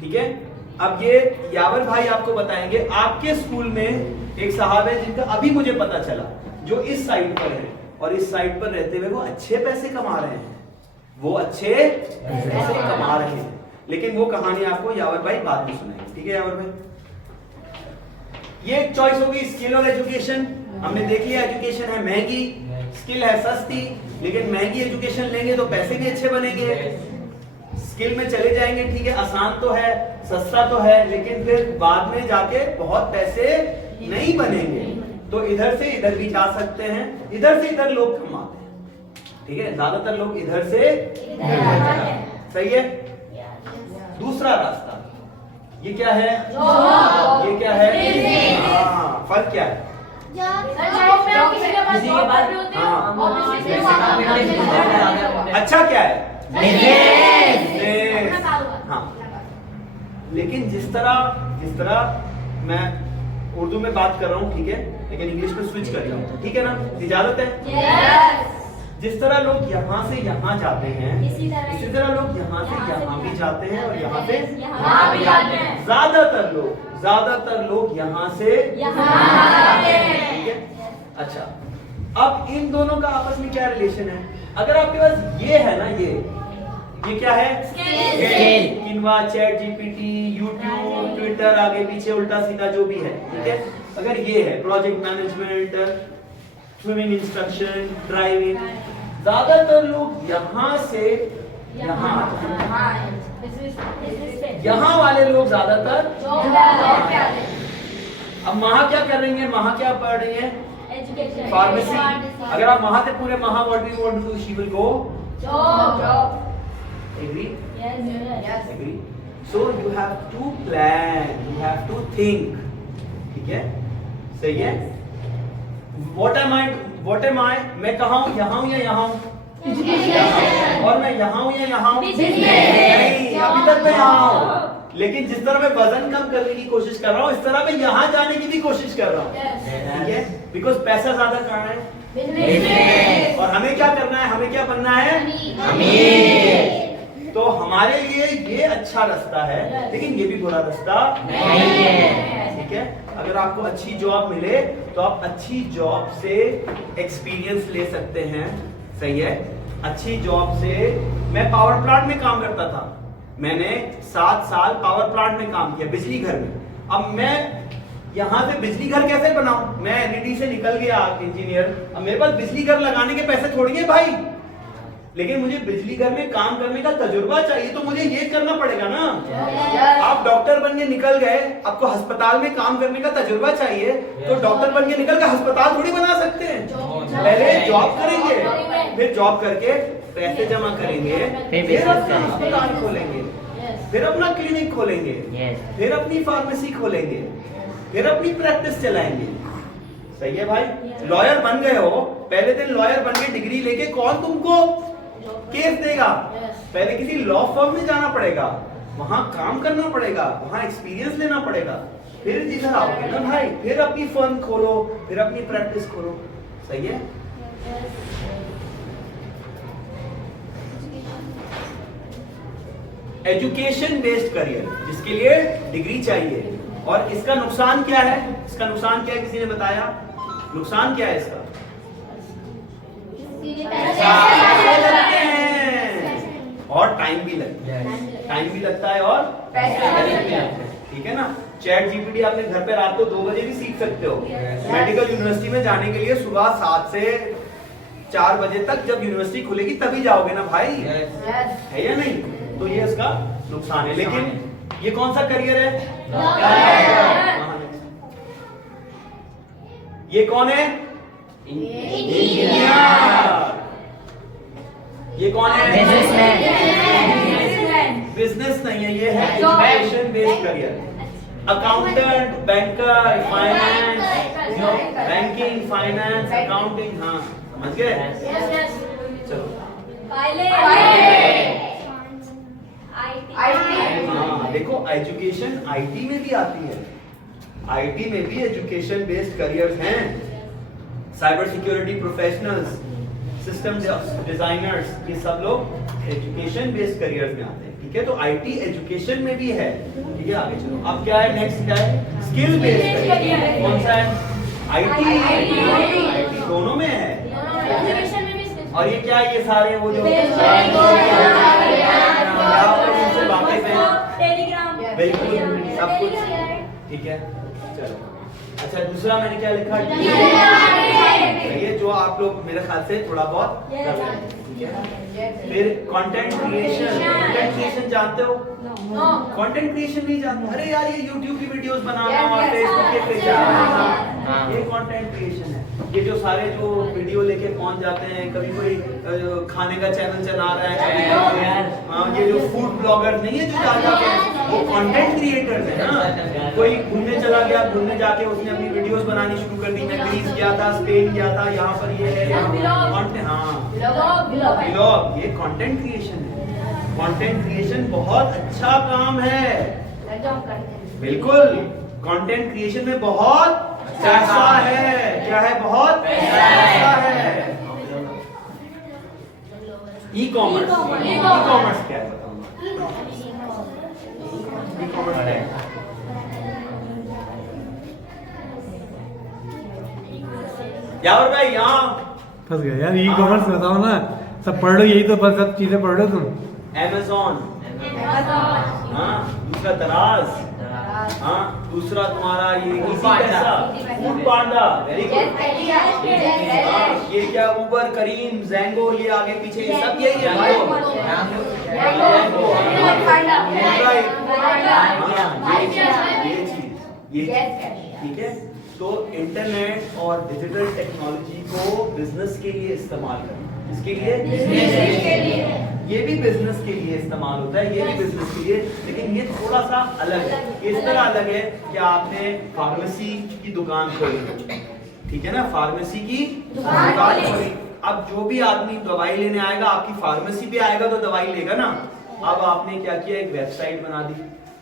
ठीक है। अब ये यावर भाई आपको बताएंगे, आपके स्कूल में एक साहब है जिनका अभी मुझे पता चला, जो इस साइड पर है और इस साइड पर रहते हुए वो अच्छे पैसे कमा रहे हैं, लेकिन वो कहानी आपको यावर भाई बाद में सुनाएंगे, ठीक है यावर भाई। ये एक चॉइस होगी, स्किल और एजुकेशन। हमने देख लिया एजुकेशन है महंगी, स्किल है सस्ती, लेकिन महंगी एजुकेशन लेंगे तो पैसे भी अच्छे बनेंगे। स्किल में चले जाएंगे, ठीक है, आसान तो है, सस्ता तो है, लेकिन फिर बाद में जाके बहुत पैसे नहीं बनेंगे। तो इधर से इधर भी जा सकते हैं, इधर से इधर लोग कमाते हैं, ठीक है, ज्यादातर लोग इधर से इधर जाते हैं, सही है। दूसरा रास्ता, ये क्या है? ये क्या है? हाँ, फर्क क्या है? अच्छा क्या है? हाँ, लेकिन जिस तरह मैं उर्दू में बात कर रहा हूँ, ठीक है, लेकिन इंग्लिश में स्विच कर रहा हूँ, ठीक है ना, इजाजत है? जिस तरह लोग यहाँ से यहाँ जाते हैं, इसी तरह लोग यहाँ से यहाँ भी जाते हैं और यहाँ से यहाँ भी जाते हैं। ज्यादातर लोग यहाँ से यहाँ जाते हैं, ठीक है। अच्छा, अब इन दोनों का आपस में क्या रिलेशन है? अगर आपके पास ये है ना, ये क्या है? स्किल। किन्वा, चैट जीपीटी, यूट्यूब, ट्विटर, आगे पीछे उल्टा सीधा जो भी है, ठीक है। अगर ये है project management, swimming instruction, driving, ज्यादातर लोग यहाँ से यहाँ, यहाँ वाले लोग ज्यादातर। अब महा क्या कर रही है? महा क्या पढ़ रही है? फार्मेसी। अगर आप महा से पूरे महा what do you want to do, she will go job. Agree? Yes. Agree? So you have to plan, you have to think, ठीक है, सही है। What am I? मैं कहाँ हूँ? यहाँ हूँ या यहाँ हूँ? और मैं यहाँ हूँ या यहाँ हूँ? नहीं, अभी तक मैं यहाँ हूँ, लेकिन जिस तरह मैं वजन कम करने की कोशिश कर रहा हूँ, इस तरह मैं यहाँ जाने की भी कोशिश कर रहा हूँ, ठीक है। बिकॉज पैसा ज्यादा कहाँ है? और हमें क्या करना है? हमें क्या बनना है? अमीर। तो हमारे लिए ये अच्छा रास्ता है, लेकिन ये भी बुरा रास्ता नहीं है, ठीक है। अगर आपको अच्छी जॉब मिले तो आप अच्छी जॉब से एक्सपीरियंस ले सकते हैं, सही है। अच्छी जॉब से, मैं पावर प्लांट में काम करता था, मैंने 7 साल पावर प्लांट में काम किया, बिजली घर में। अब मैं यहाँ से बिजली घर कैसे बनाऊं? मैं एलईडी से निकल गया इंजीनियर, अब मेरे पास बिजली घर लगाने के पैसे थोड़ी है भाई, लेकिन मुझे बिजली घर में काम करने का तजुर्बा चाहिए, तो मुझे ये करना पड़ेगा ना। आप डॉक्टर बन के निकल गए, आपको अस्पताल में काम करने का तजुर्बा चाहिए, तो डॉक्टर बन के निकल के अस्पताल थोड़ी बना सकते हैं। पहले जॉब करेंगे, फिर जॉब करके पैसे जमा करेंगे, फिर अपना अस्पताल खोलेंगे, फिर अपना क्लिनिक खोलेंगे, फिर अपनी फार्मेसी खोलेंगे, फिर अपनी प्रैक्टिस चलाएंगे, सही है भाई। लॉयर बन गए हो, पहले दिन लॉयर बन के डिग्री लेके कौन तुमको केस देगा? पहले किसी लॉ फर्म में जाना पड़ेगा, वहां काम करना पड़ेगा, वहां एक्सपीरियंस लेना पड़ेगा, फिर इधर आओगे ना भाई, फिर अपनी फर्म खोलो, फिर अपनी प्रैक्टिस खोलो, सही है। एजुकेशन बेस्ड करियर, जिसके लिए डिग्री चाहिए, और इसका नुकसान क्या है? इसका नुकसान क्या है? किसी ने बताया नुकसान क्या है इसका? लगते हैं और टाइम भी लगता है, टाइम भी लगता है और पैसे भी लगते हैं। ठीक है ना। चैट जीपीटी आपने घर पे रात को 2 बजे भी सीख सकते हो। मेडिकल यूनिवर्सिटी में जाने के लिए सुबह 7 से 4 बजे तक जब यूनिवर्सिटी खुलेगी तभी जाओगे ना भाई, है या नहीं? तो ये इसका नुकसान है। लेकिन ये कौन सा करियर है? ये कौन है? इंजीनियर। ये कौन है? बिजनेस नहीं है, ये है education based career. Accountant, banker, finance, banking, finance, accounting. हाँ समझ गए? चलो हाँ, देखो एजुकेशन आईटी में भी आती है, आईटी में भी एजुकेशन बेस्ड करियर्स हैं। Cyber security professionals, system designers, ये सब लोग एजुकेशन बेस्ड करियर्स में आते हैं। ठीक है, तो आईटी एजुकेशन में भी है। ठीक है, आगे चलो। अब क्या है नेक्स्ट? क्या है? Skill based career. कौन सा है? आईटी दोनों में है। और ये क्या है? ये सारे वो जो बिल्कुल सब कुछ। ठीक है, चलो। अच्छा, दूसरा मैंने क्या लिखा? ये जो आप लोग मेरे ख्याल से थोड़ा बहुत कर रहे हैं। ठीक है, फिर कंटेंट क्रिएशन। कंटेंट क्रिएशन जानते हो? कंटेंट क्रिएशन नहीं जानते? अरे यार, ये यूट्यूब की वीडियोस बनाना और फेसबुक पे जाना, ये कंटेंट क्रिएशन है। ये जो सारे जो वीडियो लेके पहुंच जाते हैं, कभी कोई खाने का चैनल चला रहा है, हाँ, ये जो फूड ब्लॉगर नहीं है जो जाके, वो कंटेंट क्रिएटर्स है ना। कोई घूमने चला गया, घूमने जाके उसने अपनी वीडियोस बनानी शुरू कर दी। मैं ग्रीस गया था, स्पेन गया था, यहाँ पर ये है, व्लॉग, ये कंटेंट क्रिएशन है। कंटेंट क्रिएशन बहुत अच्छा काम है, बिल्कुल। कंटेंट क्रिएशन में बहुत पैसा है। क्या है? बहुत पैसा है। ई कॉमर्स, ई कॉमर्स क्या है बताऊंगा? ई कॉमर्स क्या है? यार भाई यहाँ फंस गया यार। ई कॉमर्स बताओ ना, सब पढ़ लो, यही तो सब चीजें पढ़ लो तुम। Amazon, हाँ, दूसरा दराज, हाँ, दूसरा तुम्हारा ये फूड पांडा, वेरी गुड। ये क्या? उबर, करीम, ज़ैंगो, ये आगे पीछे ये सब यही है। ये चीज, ठीक है। तो इंटरनेट और डिजिटल टेक्नोलॉजी को बिजनेस के लिए इस्तेमाल करें। इसके लिए ये भी बिजनेस के लिए इस्तेमाल होता है, ये भी बिजनेस के लिए, लेकिन ये थोड़ा सा अलग है। इस तरह अलग है कि आपने फार्मेसी की दुकान खोली, ठीक है ना, फार्मेसी की दुकान खोली। अब जो भी आदमी दवाई लेने आएगा, आपकी फार्मेसी पे आएगा तो दवाई लेगा ना। अब आपने क्या किया? एक वेबसाइट बना दी,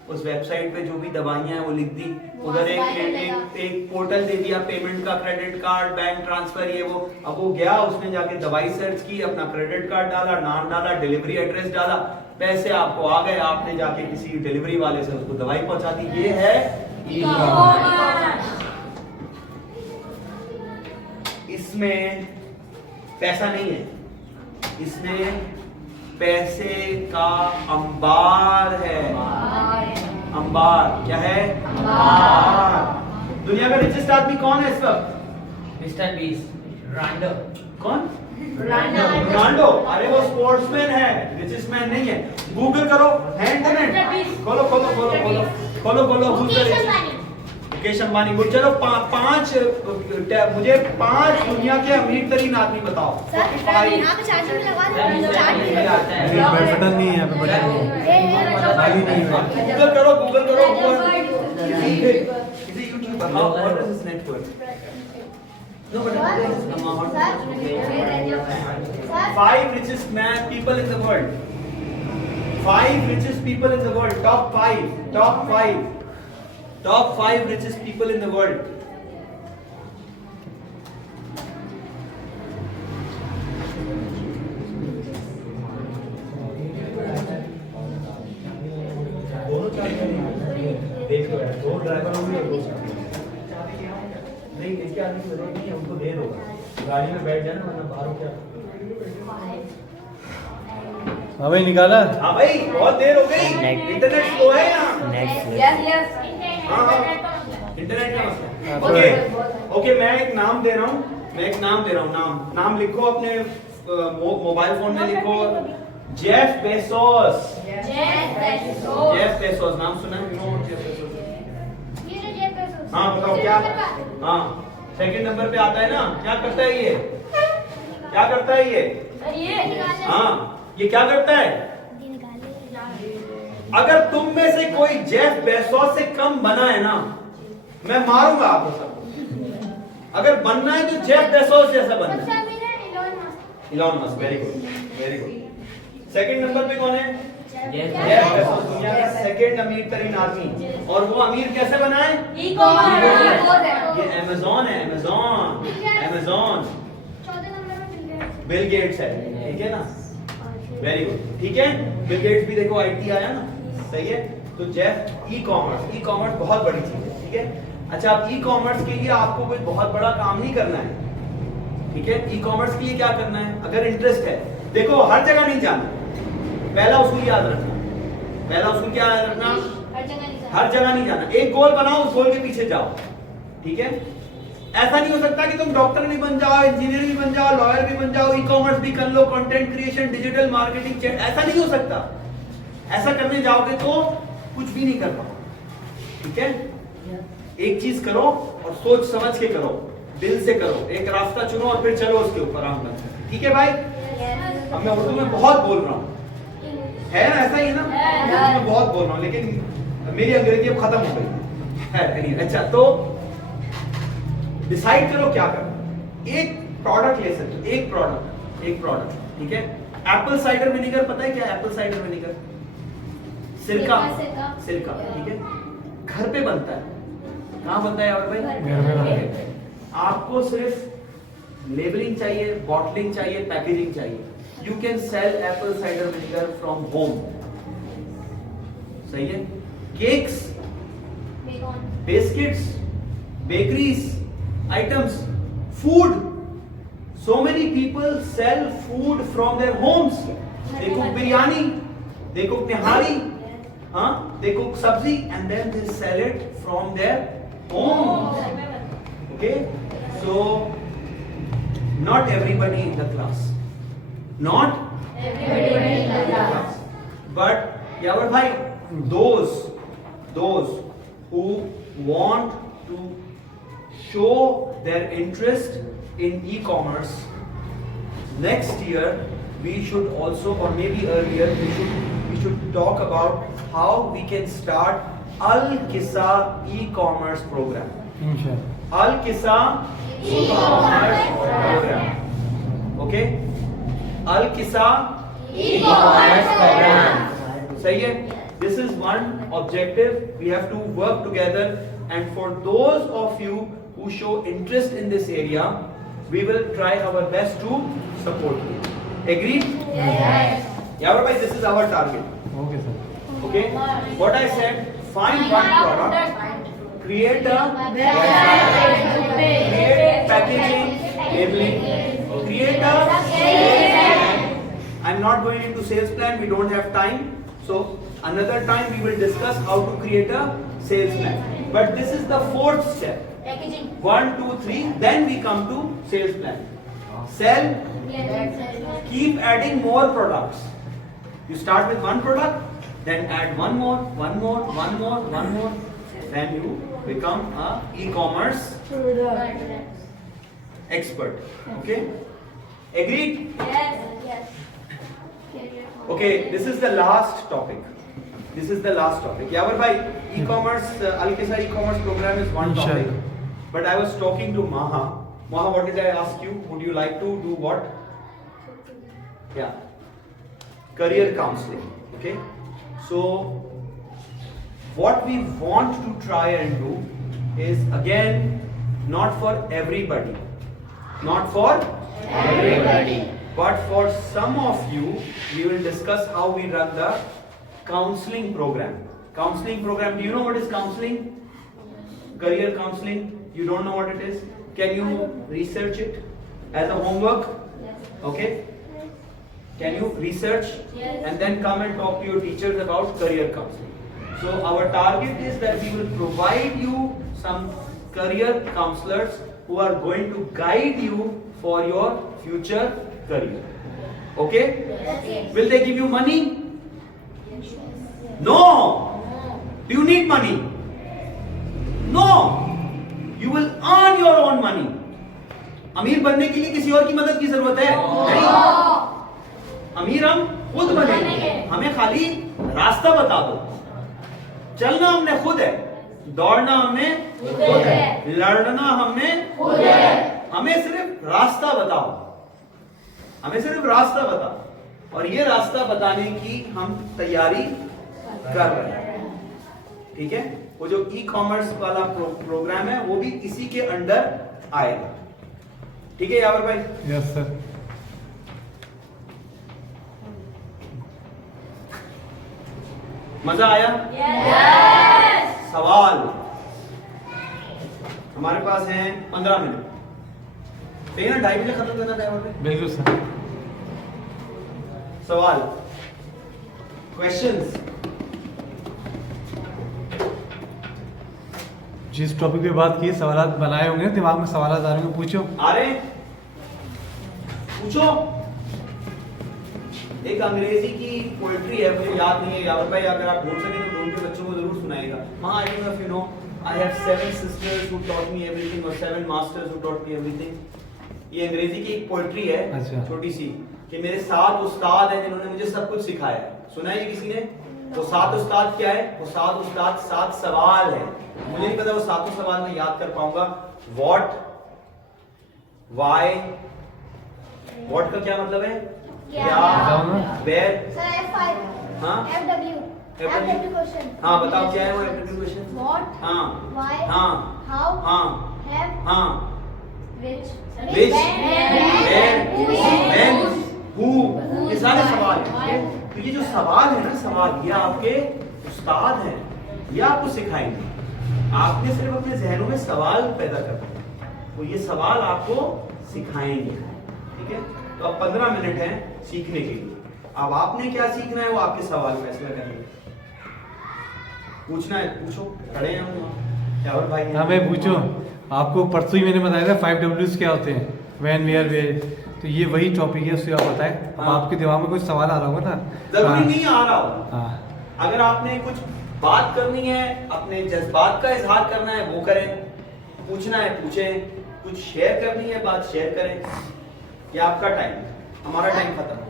उस वेबसाइट पे जो भी दवाइयां हैं वो लिख दी, उधर एक पोर्टल दे दिया, पेमेंट का, क्रेडिट कार्ड, बैंक ट्रांसफर, ये वो। अब वो गया, उसने जाके दवाई सर्च की, अपना क्रेडिट कार्ड डाला, नाम डाला, डिलीवरी एड्रेस डाला, पैसे आपको आ गए, आपने जाके किसी डिलीवरी वाले से उसको दवाई पहुंचा दी। ये है ई-कॉमर्स। इसमें पैसा नहीं है, इसमें पैसे का अंबार है। अंबार क्या है? अंबार। दुनिया का रिचेस्ट आदमी कौन है इस वक्त? मिस्टर बीस्ट, रॉन्डो। कौन? रॉन्डो। अरे वो स्पोर्ट्समैन है, रिचेस्ट मैन नहीं है। गूगल करो, है इंटरनेट, खोलो खोलो खोलो खोलो खोलो खोलो, गूगल। मुकेश अंबानी। गुड। चलो मुझे 5 दुनिया के अमीर तरीन आदमी बताओ। बटन नहीं है यहाँ पे, बटन नहीं है। गूगल करो, गूगल करो। किसी यूट्यूब पर what is this network? No but 5 richest people in the world. 5 richest people in the world. Top 5. Top 5 richest people in the world. देखो यार, 2 ड्राइवर होंगे, 2 नहीं, इसके आदमी नहीं, उनको दे दो, गाड़ी में बैठ जाना, वरना बाहर क्या हाँ भाई निकाला। हाँ भाई बहुत देर हो गई, Net. इंटरनेट स्लो है यहाँ। नेक्स्ट हाँ हाँ इंटरनेट का मसला। हाँ, ओके ओके मैं एक नाम दे रहा हूँ, नाम लिखो अपने मोबाइल फोन में लिखो, जेफ बेसोस। जेफ बेसोस नाम सुना है? Jeff Bezos. हाँ बताओ क्या? हाँ सेकंड नंबर पे आता है ना, क्या करता है ये? क्या करता है ये? हाँ ये क्या करता है? अगर तुम में से कोई जेफ बेसोस से कम बना है ना, मैं मारूंगा आपको सब। अगर बनना है तो जेफ बेसोस जैसा बनना है। Elon Musk, very good very good. Second number पे कौन है? जेफ बेसोस, दुनिया का सेकंड अमीर तरीन आदमी। और वो अमीर कैसे बना है? ये अमेज़न है, अमेज़न। बिल गेट्स है, ठीक है ना? वेरी गुड, ठीक है। बिल गेट्स भी देखो आईटी आया ना, सही है। तो जेफ ई कॉमर्स बहुत बड़ी चीज है, ठीक है। अच्छा अब ई कॉमर्स के लिए आपको कोई बहुत बड़ा काम नहीं करना है, ठीक है। ई कॉमर्स के लिए क्या करना है? अगर इंटरेस्ट है, देखो हर जगह नहीं जाना, पहला उसूल याद रखना। पहला उसूल क्या याद रखना? हर जगह नहीं जाना। एक गोल बनाओ, उस गोल के पीछे जाओ, ठीक है। ऐसा नहीं हो सकता कि तुम डॉक्टर भी बन जाओ, इंजीनियर भी बन जाओ, लॉयर भी बन जाओ, ई कॉमर्स भी कर लो, कंटेंट क्रिएशन, डिजिटल मार्केटिंग, ऐसा नहीं हो सकता। ऐसा करने जाओगे तो कुछ भी नहीं कर पाओगे, ठीक है। एक चीज करो और सोच समझ के करो, दिल से करो, एक रास्ता चुनो और फिर चलो उसके ऊपर आराम करके, ठीक है भाई। अब मैं उर्दू में बहुत बोल रहा हूँ, है ना? ऐसा ही है ना? मैं बहुत बोल रहा हूँ, लेकिन मेरी अंग्रेजी अब खत्म हो गई है। अच्छा तो डिसाइड करो क्या करना। एक प्रोडक्ट ले सकते हो, एक प्रोडक्ट, ठीक है। एप्पल साइडर विनेगर, पता है क्या एप्पल साइडर विनेगर? सिरका, ठीक है। घर पे बनता है। कहाँ बनता है और भाई? घर पे बनता है। आपको सिर्फ लेबलिंग चाहिए, बॉटलिंग चाहिए, पैकेजिंग चाहिए। You can sell Apple cider vinegar from home, सही है। Cakes, biscuits, bakeries items, food, so many people sell food from their homes. They cook biryani, they cook nihari, they cook sabzi, and then they sell it from their homes. Okay, so not everybody in the class, but Yavar bhai, those who want to show their interest in e-commerce, next year we should also, or maybe earlier, we should talk about how we can start Al-Qissa e-commerce program. इंशाल्लाह। Al-Qissa e-commerce program. Okay? Al-Qissa e-commerce program. सही है। This is one objective. We have to work together, and for those of you who show interest in this area, we will try our best to support you. Agreed? Yes. Yeah, bhai, this is our target. Okay sir. Okay? What I said, find one product, create a create packaging, labeling, create a sales plan. I'm not going into sales plan, we don't have time. So another time we will discuss how to create a sales plan. But this is the fourth step. 1, 2, 3, then we come to sales plan. Sell, keep adding more products. You start with one product, then add one more, then you become a e-commerce expert. Okay? Agreed? Okay, this is the last topic. Yavar bhai, e-commerce, Al-Qissa e-commerce program is one topic. Inshallah. But I was talking to Maha. Maha, what did I ask you? Would you like to do what? Yeah. Career counseling. Okay. So, what we want to try and do is, again, not for everybody. But for some of you, we will discuss how we run the counseling program. Do you know what is counseling? Career counseling? You don't know what it is? Can you research it as a homework? Okay. Can you research? Yes. And then come and talk to your teachers about career counseling. So our target is that we will provide you some career counselors who are going to guide you for your future career. Okay? Yes. Will they give you money? No. Do you need money? No. You will earn your own money. अमीर बनने के लिए किसी और की मदद की जरूरत है? नहीं। अमीर हम खुद बनेंगे। हमें खाली रास्ता बता दो। चलना हमने खुद है, दौड़ना हमने खुद है, लड़ना हमने खुद है। हमें सिर्फ रास्ता बताओ, हमें सिर्फ रास्ता बताओ, और ये रास्ता बताने की हम तैयारी कर रहे हैं। ठीक है? वो जो ई-कॉमर्स वाला प्रोग्राम है वो भी इसी के अंडर आएगा। ठीक है यावर भाई? Yes sir. मजा आया? Yes. सवाल हमारे पास हैं 15 मिनट। सही है ना? 2.5 बजे खत्म करना था यावर भाई? बिल्कुल सर। सवाल, क्वेश्चंस। जिस टॉपिक पे बात की, सवाल बनाए होंगे दिमाग में, सवाल आ रहे होंगे, पूछो। आ रहे? पूछो। एक अंग्रेजी की पोएट्री है, मुझे याद नहीं है यावर भाई, अगर आप ढूंढ सकें तो ढूंढ के बच्चों को जरूर सुनाएगा। हाँ, आई don't know if you know, I have 7 sisters who taught me everything और 7 masters who taught me everything। ये अंग्रेजी की एक पोएट्री है, अच्छा। छोटी सी, कि मेरे 7 उस्ताद हैं जिन्होंने मुझे सब कुछ सिखाया। सुना है ये किसी ने? वो 7 उस्ताद क्या है? वो 7 उस्ताद 7 सवाल है। मुझे नहीं पता वो 7 सवाल मैं याद कर पाऊंगा। व्हाट, व्हाई, व्हाट का क्या मतलब है? क्या, बताओ ना। Where, Sir, F5. हाँ? FW. FW question. हाँ बताओ क्या है वो एप्टीट्यूड क्वेश्चन? What? हाँ, Why? हाँ, How? हाँ, Have? हाँ, Which? which, When, where, when, who, who, ये सारे सवाल हैं। तो ये जो सवाल है ना, सवाल ये आपके उस्ताद हैं, ये आपको सिखाएंगे। आपने सिर्फ अपने जहनों में सवाल पैदा करना है, वो ये सवाल आपको सिखाएंगे। ठीक है? तो अब 15 मिनट हैं सीखने के लिए। अब आपने क्या सीखना है वो आपके सवाल फैसला करेंगे। पूछना है पूछो, खड़े हैं हम। यावर भाई हाँ भाई पूछो। आपको परसों ही मैंने बताया था 5 Ws क्या होते हैं, व्हेन, वेयर, वेयर। तो ये वही टॉपिक है, उससे आप बताएं। अब हाँ। आपके दिमाग में कोई सवाल आ रहा होगा ना? जरूरी हाँ। नहीं आ रहा हो। हाँ। अगर आपने कुछ बात करनी है, अपने जज्बात का इजहार करना है वो करें, पूछना है पूछें, कुछ शेयर करनी है बात शेयर करें। ये आपका टाइम है, हमारा टाइम खत्म हो गया।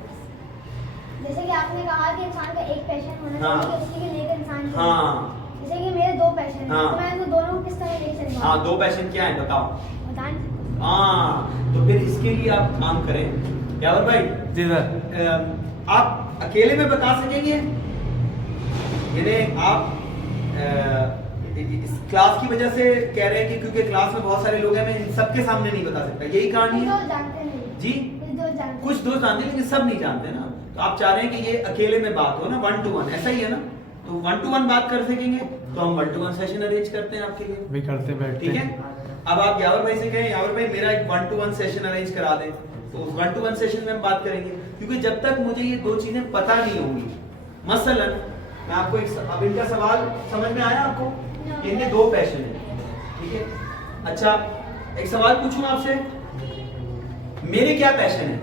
जैसे कि आपने कहा कि इंसान का एक पैशन होना हाँ। चाहिए, उसके लिए लेकर इंसान चाहिए। हाँ जैसे कि मेरे 2 पैशन हैं, हाँ। तो मैं इनको दोनों को किस तरह ले सकता हाँ, 2 पैशन क्या है बताओ? बता नहीं सकता। हाँ, तो फिर इसके लिए आप काम करें। यावर भाई, जी सर। आप अकेले में बता सकेंगे? यानी आप इस क्लास की वजह से कह रहे हैं कि क्योंकि क्लास में बहुत सारे लोग हैं, मैं इन सबके सामने नहीं बता सकता, यही कहानी है? तो जानते नहीं जी? कुछ दोस्त जानते कुछ दोस्त जानते हैं लेकिन सब नहीं जानते ना। तो आप चाह रहे हैं कि ये अकेले में बात हो ना, 1 to 1, ऐसा ही है ना? तो 1 to 1 बात कर सकेंगे तो हम 1 to 1 सेशन अरेंज करते हैं आपके लिए। भी करते बैठते ठीक है? अब आप यावर भाई से कहें, यावर भाई मेरा एक 1 to 1 सेशन अरेंज करा दें, तो उस 1 to 1 सेशन में हम बात करेंगे। क्योंकि जब तक मुझे ये 2 चीजें पता नहीं होंगी, मसलन मैं आपको अब इनका सवाल समझ में आया आपको? इनके 2 पैशन है। ठीक है? अच्छा, एक सवाल पूछूं आपसे, मेरे क्या पैशन है?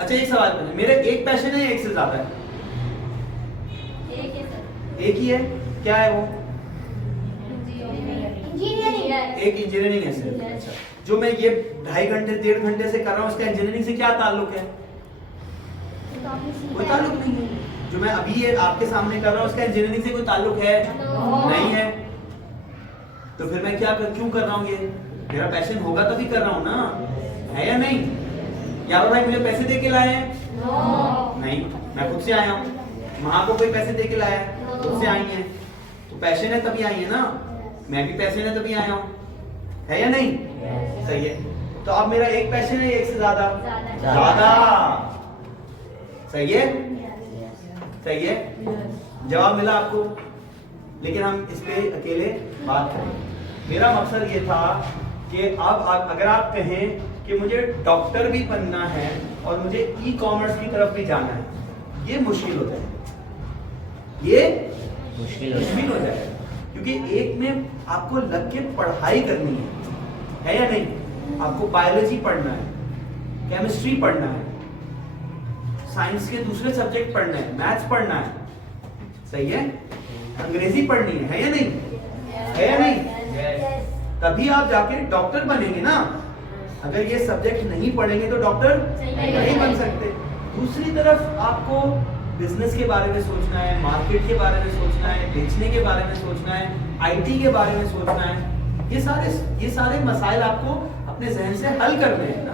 अच्छा, एक सवाल पूछे, मेरे एक पैशन है या एक से ज्यादा है? एक है सर। एक ही है। क्या है वो? इंजीनियरिंग। एक इंजीनियरिंग है सिर्फ। अच्छा, जो मैं ये 2.5 घंटे 1.5 घंटे से कर रहा हूँ, उसका इंजीनियरिंग से क्या ताल्लुक है? तो आपने सीखा कोई ताल्लुक नहीं है। जो मैं अभी ये आपके सामने कर रहा हूँ, उसका इंजीनियरिंग से कोई ताल्लुक है? नहीं है। तो फिर मैं क्यों कर रहा हूँ ये? मेरा पैशन होगा तभी कर रहा हूँ ना, है या नहीं? यावर भाई मुझे पैसे दे के लाए हैं? नहीं, मैं खुद से आया हूँ। माँ को कोई पैसे दे के लाया है? खुद से आई है। तो पैशन है तभी आई है ना, मैं भी पैशन है तभी आया हूँ, है या नहीं? सही है। तो अब मेरा एक पैशन है, एक से ज्यादा? ज्यादा। सही है? सही है? जवाब मिला आपको? लेकिन हम इस पे अकेले बात करें। मेरा मकसद ये था कि अब अगर आप कहें कि कि मुझे डॉक्टर भी बनना है और मुझे ई कॉमर्स की तरफ भी जाना है, ये मुश्किल हो जाएगा, ये मुश्किल हो जाएगा, क्योंकि एक में आपको लग के पढ़ाई करनी है या नहीं? आपको बायोलॉजी पढ़ना है, केमिस्ट्री पढ़ना है, साइंस के दूसरे सब्जेक्ट पढ़ना है, मैथ्स पढ़ना है, सही है, अंग्रेजी पढ़नी है या नहीं? है या नहीं? तभी आप जाके डॉक्टर बनेंगे ना। अगर ये सब्जेक्ट नहीं पढ़ेंगे तो डॉक्टर नहीं बन सकते। दूसरी तरफ आपको बिजनेस के बारे में सोचना है, मार्केट के बारे में सोचना है, बेचने के बारे में सोचना है, आईटी के बारे में सोचना है। ये सारे मसाइल आपको अपने जहन से हल करने हैं ना।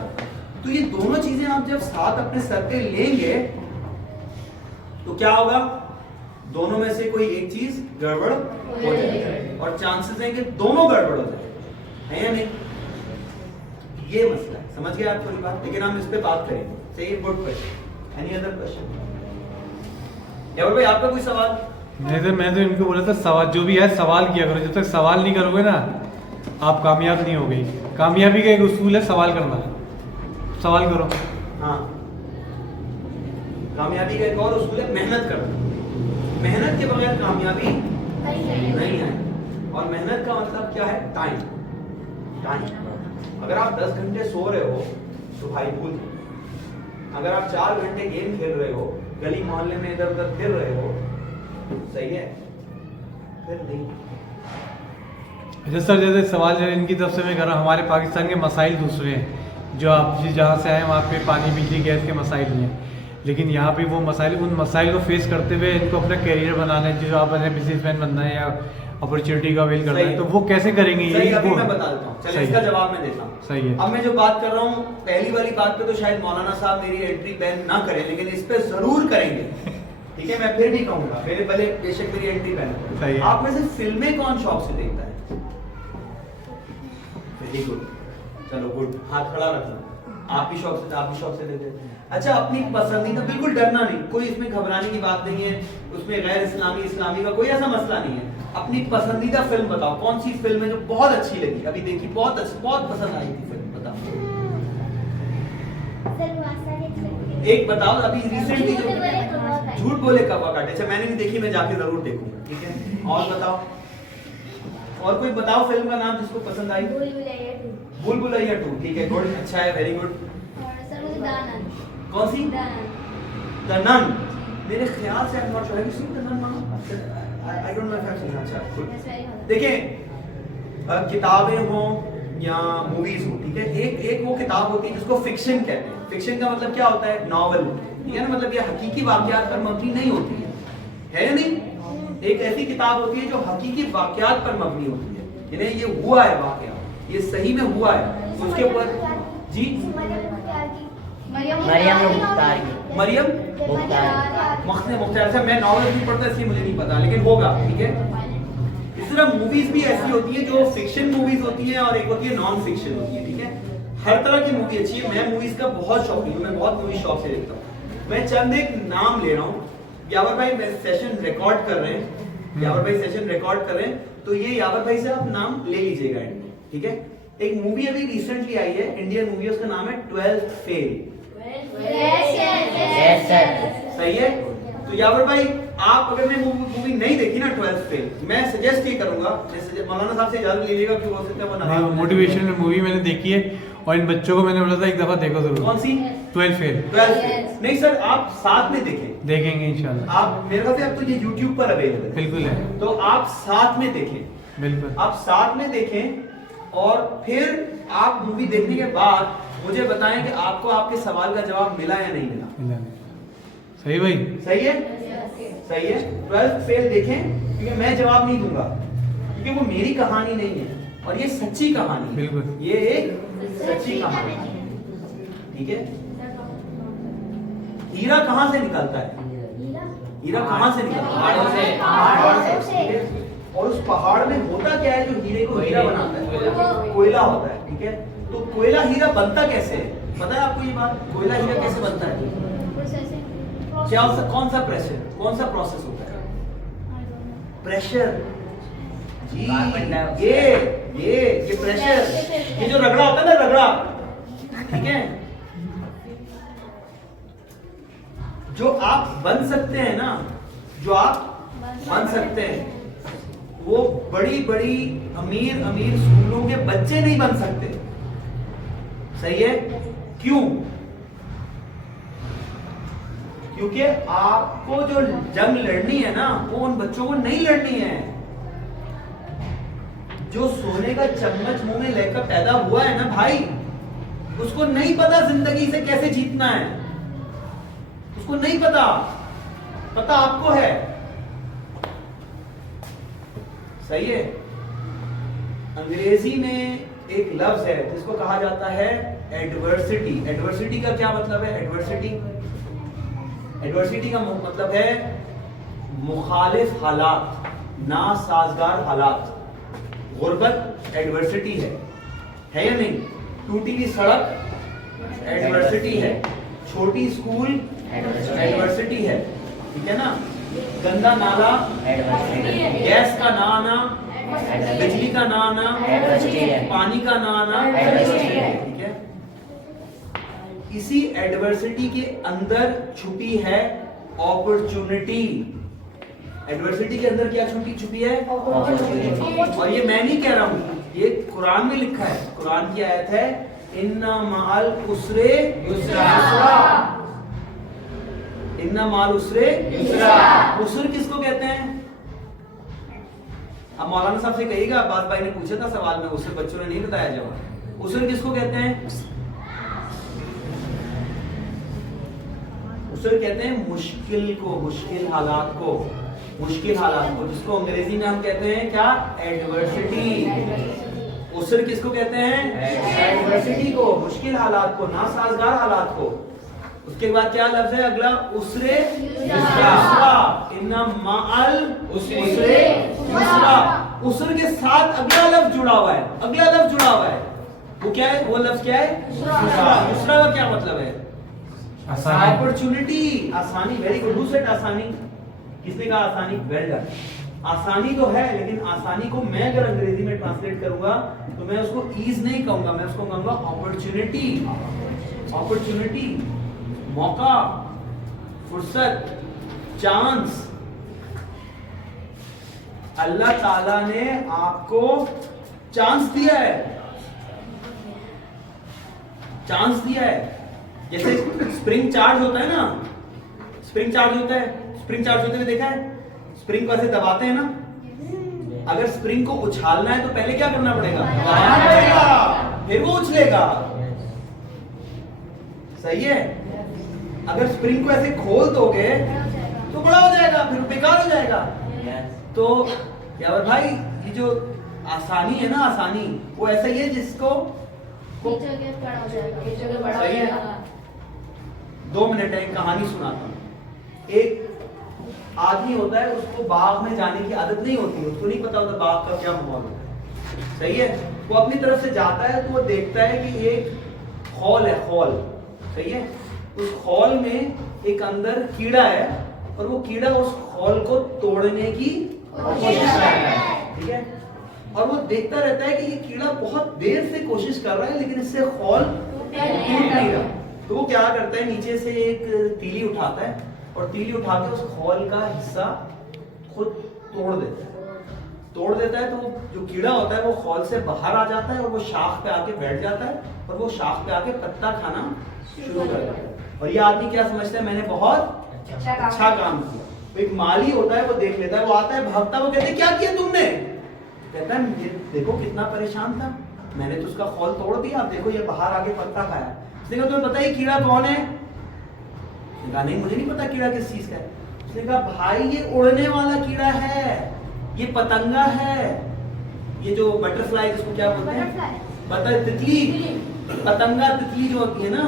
तो ये दोनों चीजें आप जब साथ अपने सर पे लेंगे तो क्या होगा? दोनों में से कोई एक चीज गड़बड़ हो जाएगी और चांसेस हैं कि दोनों गड़बड़ हो जाए, है या नहीं? ये मसला है, समझ गए आप थोड़ी बात? लेकिन हम इस पे बात करेंगे। सही है, good question. Any other question? Yawar भाई आपका कोई सवाल? नहीं सर, मैं तो इनको बोला था सवाल जो भी है सवाल किया करो। जब तक सवाल नहीं करोगे ना आप कामयाब नहीं होगे। कामयाबी का एक उसूल है सवाल करना। सवाल करो। हाँ, कामयाबी का एक और उसूल है मेहनत करना। मेहनत के बगैर कामयाबी नहीं है। और मेहनत का मतलब क्या है? टाइम। अगर आप 10 घंटे सो रहे हो तो भाई भूल जाओ। अगर आप 4 घंटे गेम खेल रहे हो, गली मोहल्ले में इधर उधर फिर रहे हो, सही है, फिर नहीं। अच्छा सर, जैसे सवाल जो इनकी तरफ से मैं कर रहा हूँ, हमारे पाकिस्तान के मसाइल दूसरे हैं। जो आप जहाँ से आए वहाँ पे पानी बिजली गैस के मसाइल नहीं है, लेकिन यहाँ पे वो मसाइल, उन मसाइल को फेस करते हुए इनको अपना करियर बनाना है, जो आप अपने बिजनेसमैन बनना है या अपॉर्चुनिटी का अवेल करना है, तो वो कैसे करेंगे? सही, ये अभी वो मैं बता देता हूँ। चलिए इसका जवाब मैं देता हूँ। सही है। अब मैं जो बात कर रहा हूँ, पहली वाली बात पे तो शायद मौलाना साहब मेरी एंट्री बैन ना करें, लेकिन इस पे जरूर करेंगे। ठीक है, मैं फिर भी कहूंगा, मेरे पहले बेशक मेरी एंट्री बैन सही है। आप में से फिल्में कौन शौक से देखता है? वेरी गुड, चलो गुड, हाथ खड़ा रखना। आप भी शौक से देखते हैं। अच्छा, अपनी पसंदीदा, बिल्कुल डरना नहीं, कोई इसमें घबराने की बात नहीं है, उसमें गैर इस्लामी का कोई ऐसा मसला नहीं है। अपनी पसंदीदा फिल्म बताओ, कौन सी फिल्म है जो बहुत अच्छी लगी, अभी देखी, बहुत पसंद आई थी फिल्म, बताओ एक बताओ अभी रिसेंटली जो। झूठ बोले कब्बा काटे। अच्छा, मैंने नहीं देखी, मैं जाके जरूर देखूंगा। ठीक है, और बताओ, और कोई बताओ फिल्म का नाम जिसको पसंद आई। भूल भुलैया 2। ठीक है, गुड, अच्छा है, वेरी गुड। कौन सी? The none. मेरे ख्याल से I am not sure, have you seen the nun मामा? I don't know if I have seen. अच्छा, गुड। देखिए, किताबें हो या मूवीज हो, ठीक है, एक वो किताब होती है जिसको फिक्शन कहते हैं। फिक्शन का मतलब क्या होता है? नॉवल, ठीक है ना, मतलब ये हकीकी वाकयात पर मबनी नहीं होती है या नहीं? एक ऐसी किताब होती है जो हकीकी वाकयात पर मबनी होती है, यानी ये हुआ है वाकया, ये सही में हुआ है, उसके ऊपर। जी, मरियम मुख्तार की। मरियम मुख्तार। अच्छा, मैं नॉवल नहीं पढ़ता इसलिए मुझे नहीं पता, लेकिन होगा। ठीक है, इस तरह मूवीज भी ऐसी होती है जो फिक्शन मूवीज होती है और एक होती है नॉन फिक्शन होती है। ठीक है, हर तरह की मूवी अच्छी है। मैं मूवीज का बहुत शौकीन हूँ, मैं बहुत मूवी शौक से देखता हूँ। मैं चंद एक नाम ले रहा हूँ। यावर भाई सेशन रिकॉर्ड कर रहे हैं, यावर भाई सेशन रिकॉर्ड कर रहे हैं, तो ये यावर भाई से आप नाम ले लीजिएगा। ठीक है, एक मूवी अभी रिसेंटली आई है, इंडियन मूवी, उसका नाम है 12th फेल। Yes sir. सही है। तो यावर भाई, आप अगर मैं मूवी नहीं देखी ना 12th फेल, मैं सजेस्ट ये करूंगा, मौलाना साहब से इजाजत ले लीजिएगा कि हो सकता है वो नाराज। मोटिवेशनल मूवी मैंने देखी है और इन बच्चों को मैंने बोला था एक दफा देखो जरूर। कौन सी? 12th fail. 12th फेल नहीं सर, आप साथ में देखें। देखेंगे इंशाल्लाह। आप मेरे ख्याल से अब तो ये YouTube पर अवेलेबल है। बिल्कुल है। तो आप साथ में देखें, बिल्कुल आप साथ में देखें और फिर आप मूवी देखने के बाद मुझे बताएं कि आपको आपके सवाल का जवाब मिला या नहीं मिला। सही भाई? सही है, सही है। 12th फेल देखें, क्योंकि मैं जवाब नहीं दूंगा, क्योंकि वो मेरी कहानी नहीं है और ये सच्ची कहानी है। बिल्कुल, ये एक सच्ची कहानी है। ठीक है, हीरा कहाँ से निकलता है? हीरा कहाँ से निकलता है? पहाड़ से। और उस पहाड़ में होता क्या है जो हीरे को हीरा बनाता है? कोयला होता है। ठीक है, तो कोयला हीरा बनता कैसे है? पता है आपको ये बात? कोयला हीरा कैसे बनता है? क्या कौन सा प्रोसेस होता है? प्रेशर। जी, ये प्रेशर, ये जो रगड़ा होता है ना, रगड़ा, ठीक है? जो आप बन सकते हैं ना, जो आप बन सकते हैं, वो बड़ी बड़ी अमीर अमीर स्कूलों के बच्चे नहीं बन सकते। सही है? क्यों? क्योंकि आपको जो जंग लड़नी है ना, वो उन बच्चों को नहीं लड़नी है। जो सोने का चम्मच मुंह में लेकर पैदा हुआ है ना भाई, उसको नहीं पता जिंदगी से कैसे जीतना है, उसको नहीं पता। पता आपको है। सही है? अंग्रेजी में एक लफ्ज है जिसको कहा जाता है एडवर्सिटी। एडवर्सिटी का क्या मतलब है? एडवर्सिटी का मतलब है मुखालिफ हालात, नासाजगार हालात। गुर्बत एडवर्सिटी है या नहीं? टूटी हुई सड़क एडवर्सिटी है, छोटी स्कूल एडवर्सिटी है, ठीक है ना? गंदा नाला, गैस का ना आना, बिजली का ना आना, पानी का ना आना, ठीक है? इसी एडवर्सिटी के अंदर छुपी है अपॉर्चुनिटी। एडवर्सिटी के अंदर क्या छुपी है? और ये मैं नहीं कह रहा हूं, ये कुरान में लिखा है। कुरान की आयत है, इन्ना माल उसरे युसरा। इन्ना माल उसरे युसरा। उसर किसको कहते हैं? अब मौलाना साहब से कहिएगा, अब्बास भाई ने पूछा था सवाल में, उससे बच्चों ने नहीं बताया जवाब। उसर किसको कहते हैं? उसर कहते हैं मुश्किल को, मुश्किल हालात को, मुश्किल हालात को, जिसको अंग्रेजी में हम कहते हैं क्या? एडवर्सिटी। उसर किसको कहते हैं? एडवर्सिटी को, मुश्किल हालात को, नासाजगार हालात को। उसके बाद क्या लफ्ज है अगला? उसरे युसरा। इन्ना माल उसरे युसरा। उसर के साथ अगला लफ्ज जुड़ा हुआ है, अगला लफ्ज जुड़ा हुआ है। वो क्या है? वो लफ्ज क्या है? युसरा। युसरा का क्या मतलब है? अपॉर्चुनिटी, आसानी। वेरी गुड, हु सेड आसानी? किसने कहा आसानी? Well done. आसानी तो है, लेकिन आसानी को मैं अगर अंग्रेजी में ट्रांसलेट करूंगा तो मैं उसको ईज नहीं कहूंगा, मैं उसको कहूंगा अपॉर्चुनिटी। अपॉर्चुनिटी, मौका, फुर्सत, चांस। अल्लाह ताला ने आपको चांस दिया है, चांस दिया है। जैसे स्प्रिंग चार्ज होता है ना, स्प्रिंग चार्ज होता है, स्प्रिंग चार्ज होते हुए देखा है? स्प्रिंग को ऐसे दबाते हैं ना। अगर स्प्रिंग को उछालना है तो पहले क्या करना पड़ेगा? दबाना पड़ेगा, फिर वो उछलेगा। सही है? अगर स्प्रिंग को ऐसे खोल दोगे तो बड़ा हो जाएगा, फिर बेकार हो जाएगा। तो यार भाई, ये जो आसानी है ना, आसानी वो ऐसा ही है जिसको सही है। 2 मिनट है, कहानी सुनाता हूँ। एक आदमी होता है, उसको बाग में जाने की आदत नहीं होती, उसको नहीं पता होता बाग का क्या माहौल है। सही है? वो अपनी तरफ से जाता है तो वो देखता है कि एक खौल है, खौल। सही है? उस खौल में एक अंदर कीड़ा है और वो कीड़ा उस खौल को तोड़ने की कोशिश कर रहा है। ठीक है? और वो देखता रहता है कि ये कीड़ा बहुत देर से कोशिश कर रहा है, लेकिन इससे खौल टूट नहीं रहा। तो वो क्या करता है, नीचे से एक तीली उठाता है और तीली उठा के उस खौल का हिस्सा खुद तोड़ देता है। तोड़ देता है तो जो कीड़ा होता है वो खौल से बाहर आ जाता है और वो शाख पे आके बैठ जाता है और वो शाख पे आके पत्ता खाना शुरू कर देता है। और ये आदमी क्या समझता है, मैंने बहुत अच्छा काम किया। तो एक माली होता है, वो देख लेता है, वो आता है भागता, वो कहते हैं क्या किया तुमने? कहता है ये देखो कितना परेशान था, मैंने तो उसका खौल तोड़ दिया, आप देखो ये बाहर आके पत्ता खाया। उसने कहा तुम्हें पता है कीड़ा कौन है? उसने कहा नहीं, मुझे नहीं पता कीड़ा किस चीज का है। उसने कहा भाई ये उड़ने वाला कीड़ा है, ये पतंगा है, ये जो बटरफ्लाई जिसको क्या बोलते हैं, बटर तितली, पतंगा तितली जो होती है ना।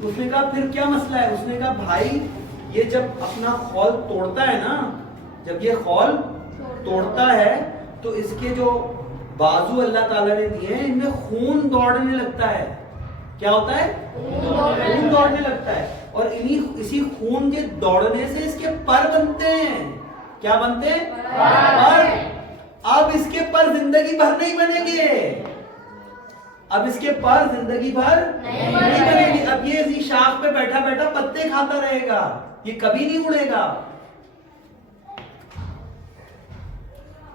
तो उसने कहा फिर क्या मसला है? उसने कहा भाई ये जब अपना खौल तोड़ता है ना, जब ये खौल तोड़ता है तो इसके जो बाजू अल्लाह ताला ने दिए हैं, इनमें खून दौड़ने लगता है। क्या होता है? खून दौड़ने लगता है। और इसी खून के दौड़ने से इसके पर बनते हैं। क्या बनते हैं? पर। अब इसके पर जिंदगी भर नहीं बनेंगे, अब इसके पर जिंदगी भर नहीं बनेगी। अब ये इसी शाख पे बैठा बैठा पत्ते खाता रहेगा, ये कभी नहीं उड़ेगा।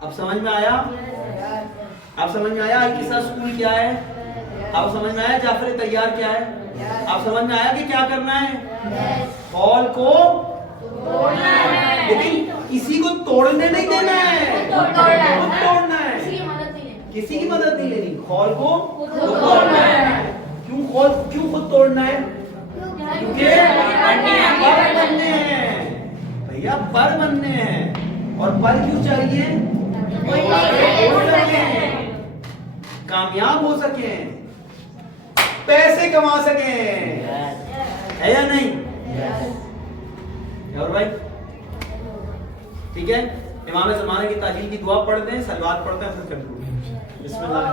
अब समझ में आया? अब समझ में आया किसा स्कूल क्या है? अब समझ में आया जाफर तैयार क्या है? अब समझ में आया कि क्या करना है? कॉल को तोड़ना है, लेकिन किसी को तोड़ने नहीं देना है, खुद तोड़ना है। किसी की मदद नहीं लेनी, खौल को खुद तोड़ना है। क्यों खुद तोड़ना है? क्योंकि पर बनने हैं भैया, पर बनने हैं। और पर क्यों चाहिए? कामयाब हो सके, पैसे कमा सके, है या नहीं? और भाई ठीक है, इमाम ज़माने की ताजील की दुआ पढ़ते हैं, सलवात पढ़ते हैं, फिर कंक्लूड। बिस्मिल्लाह।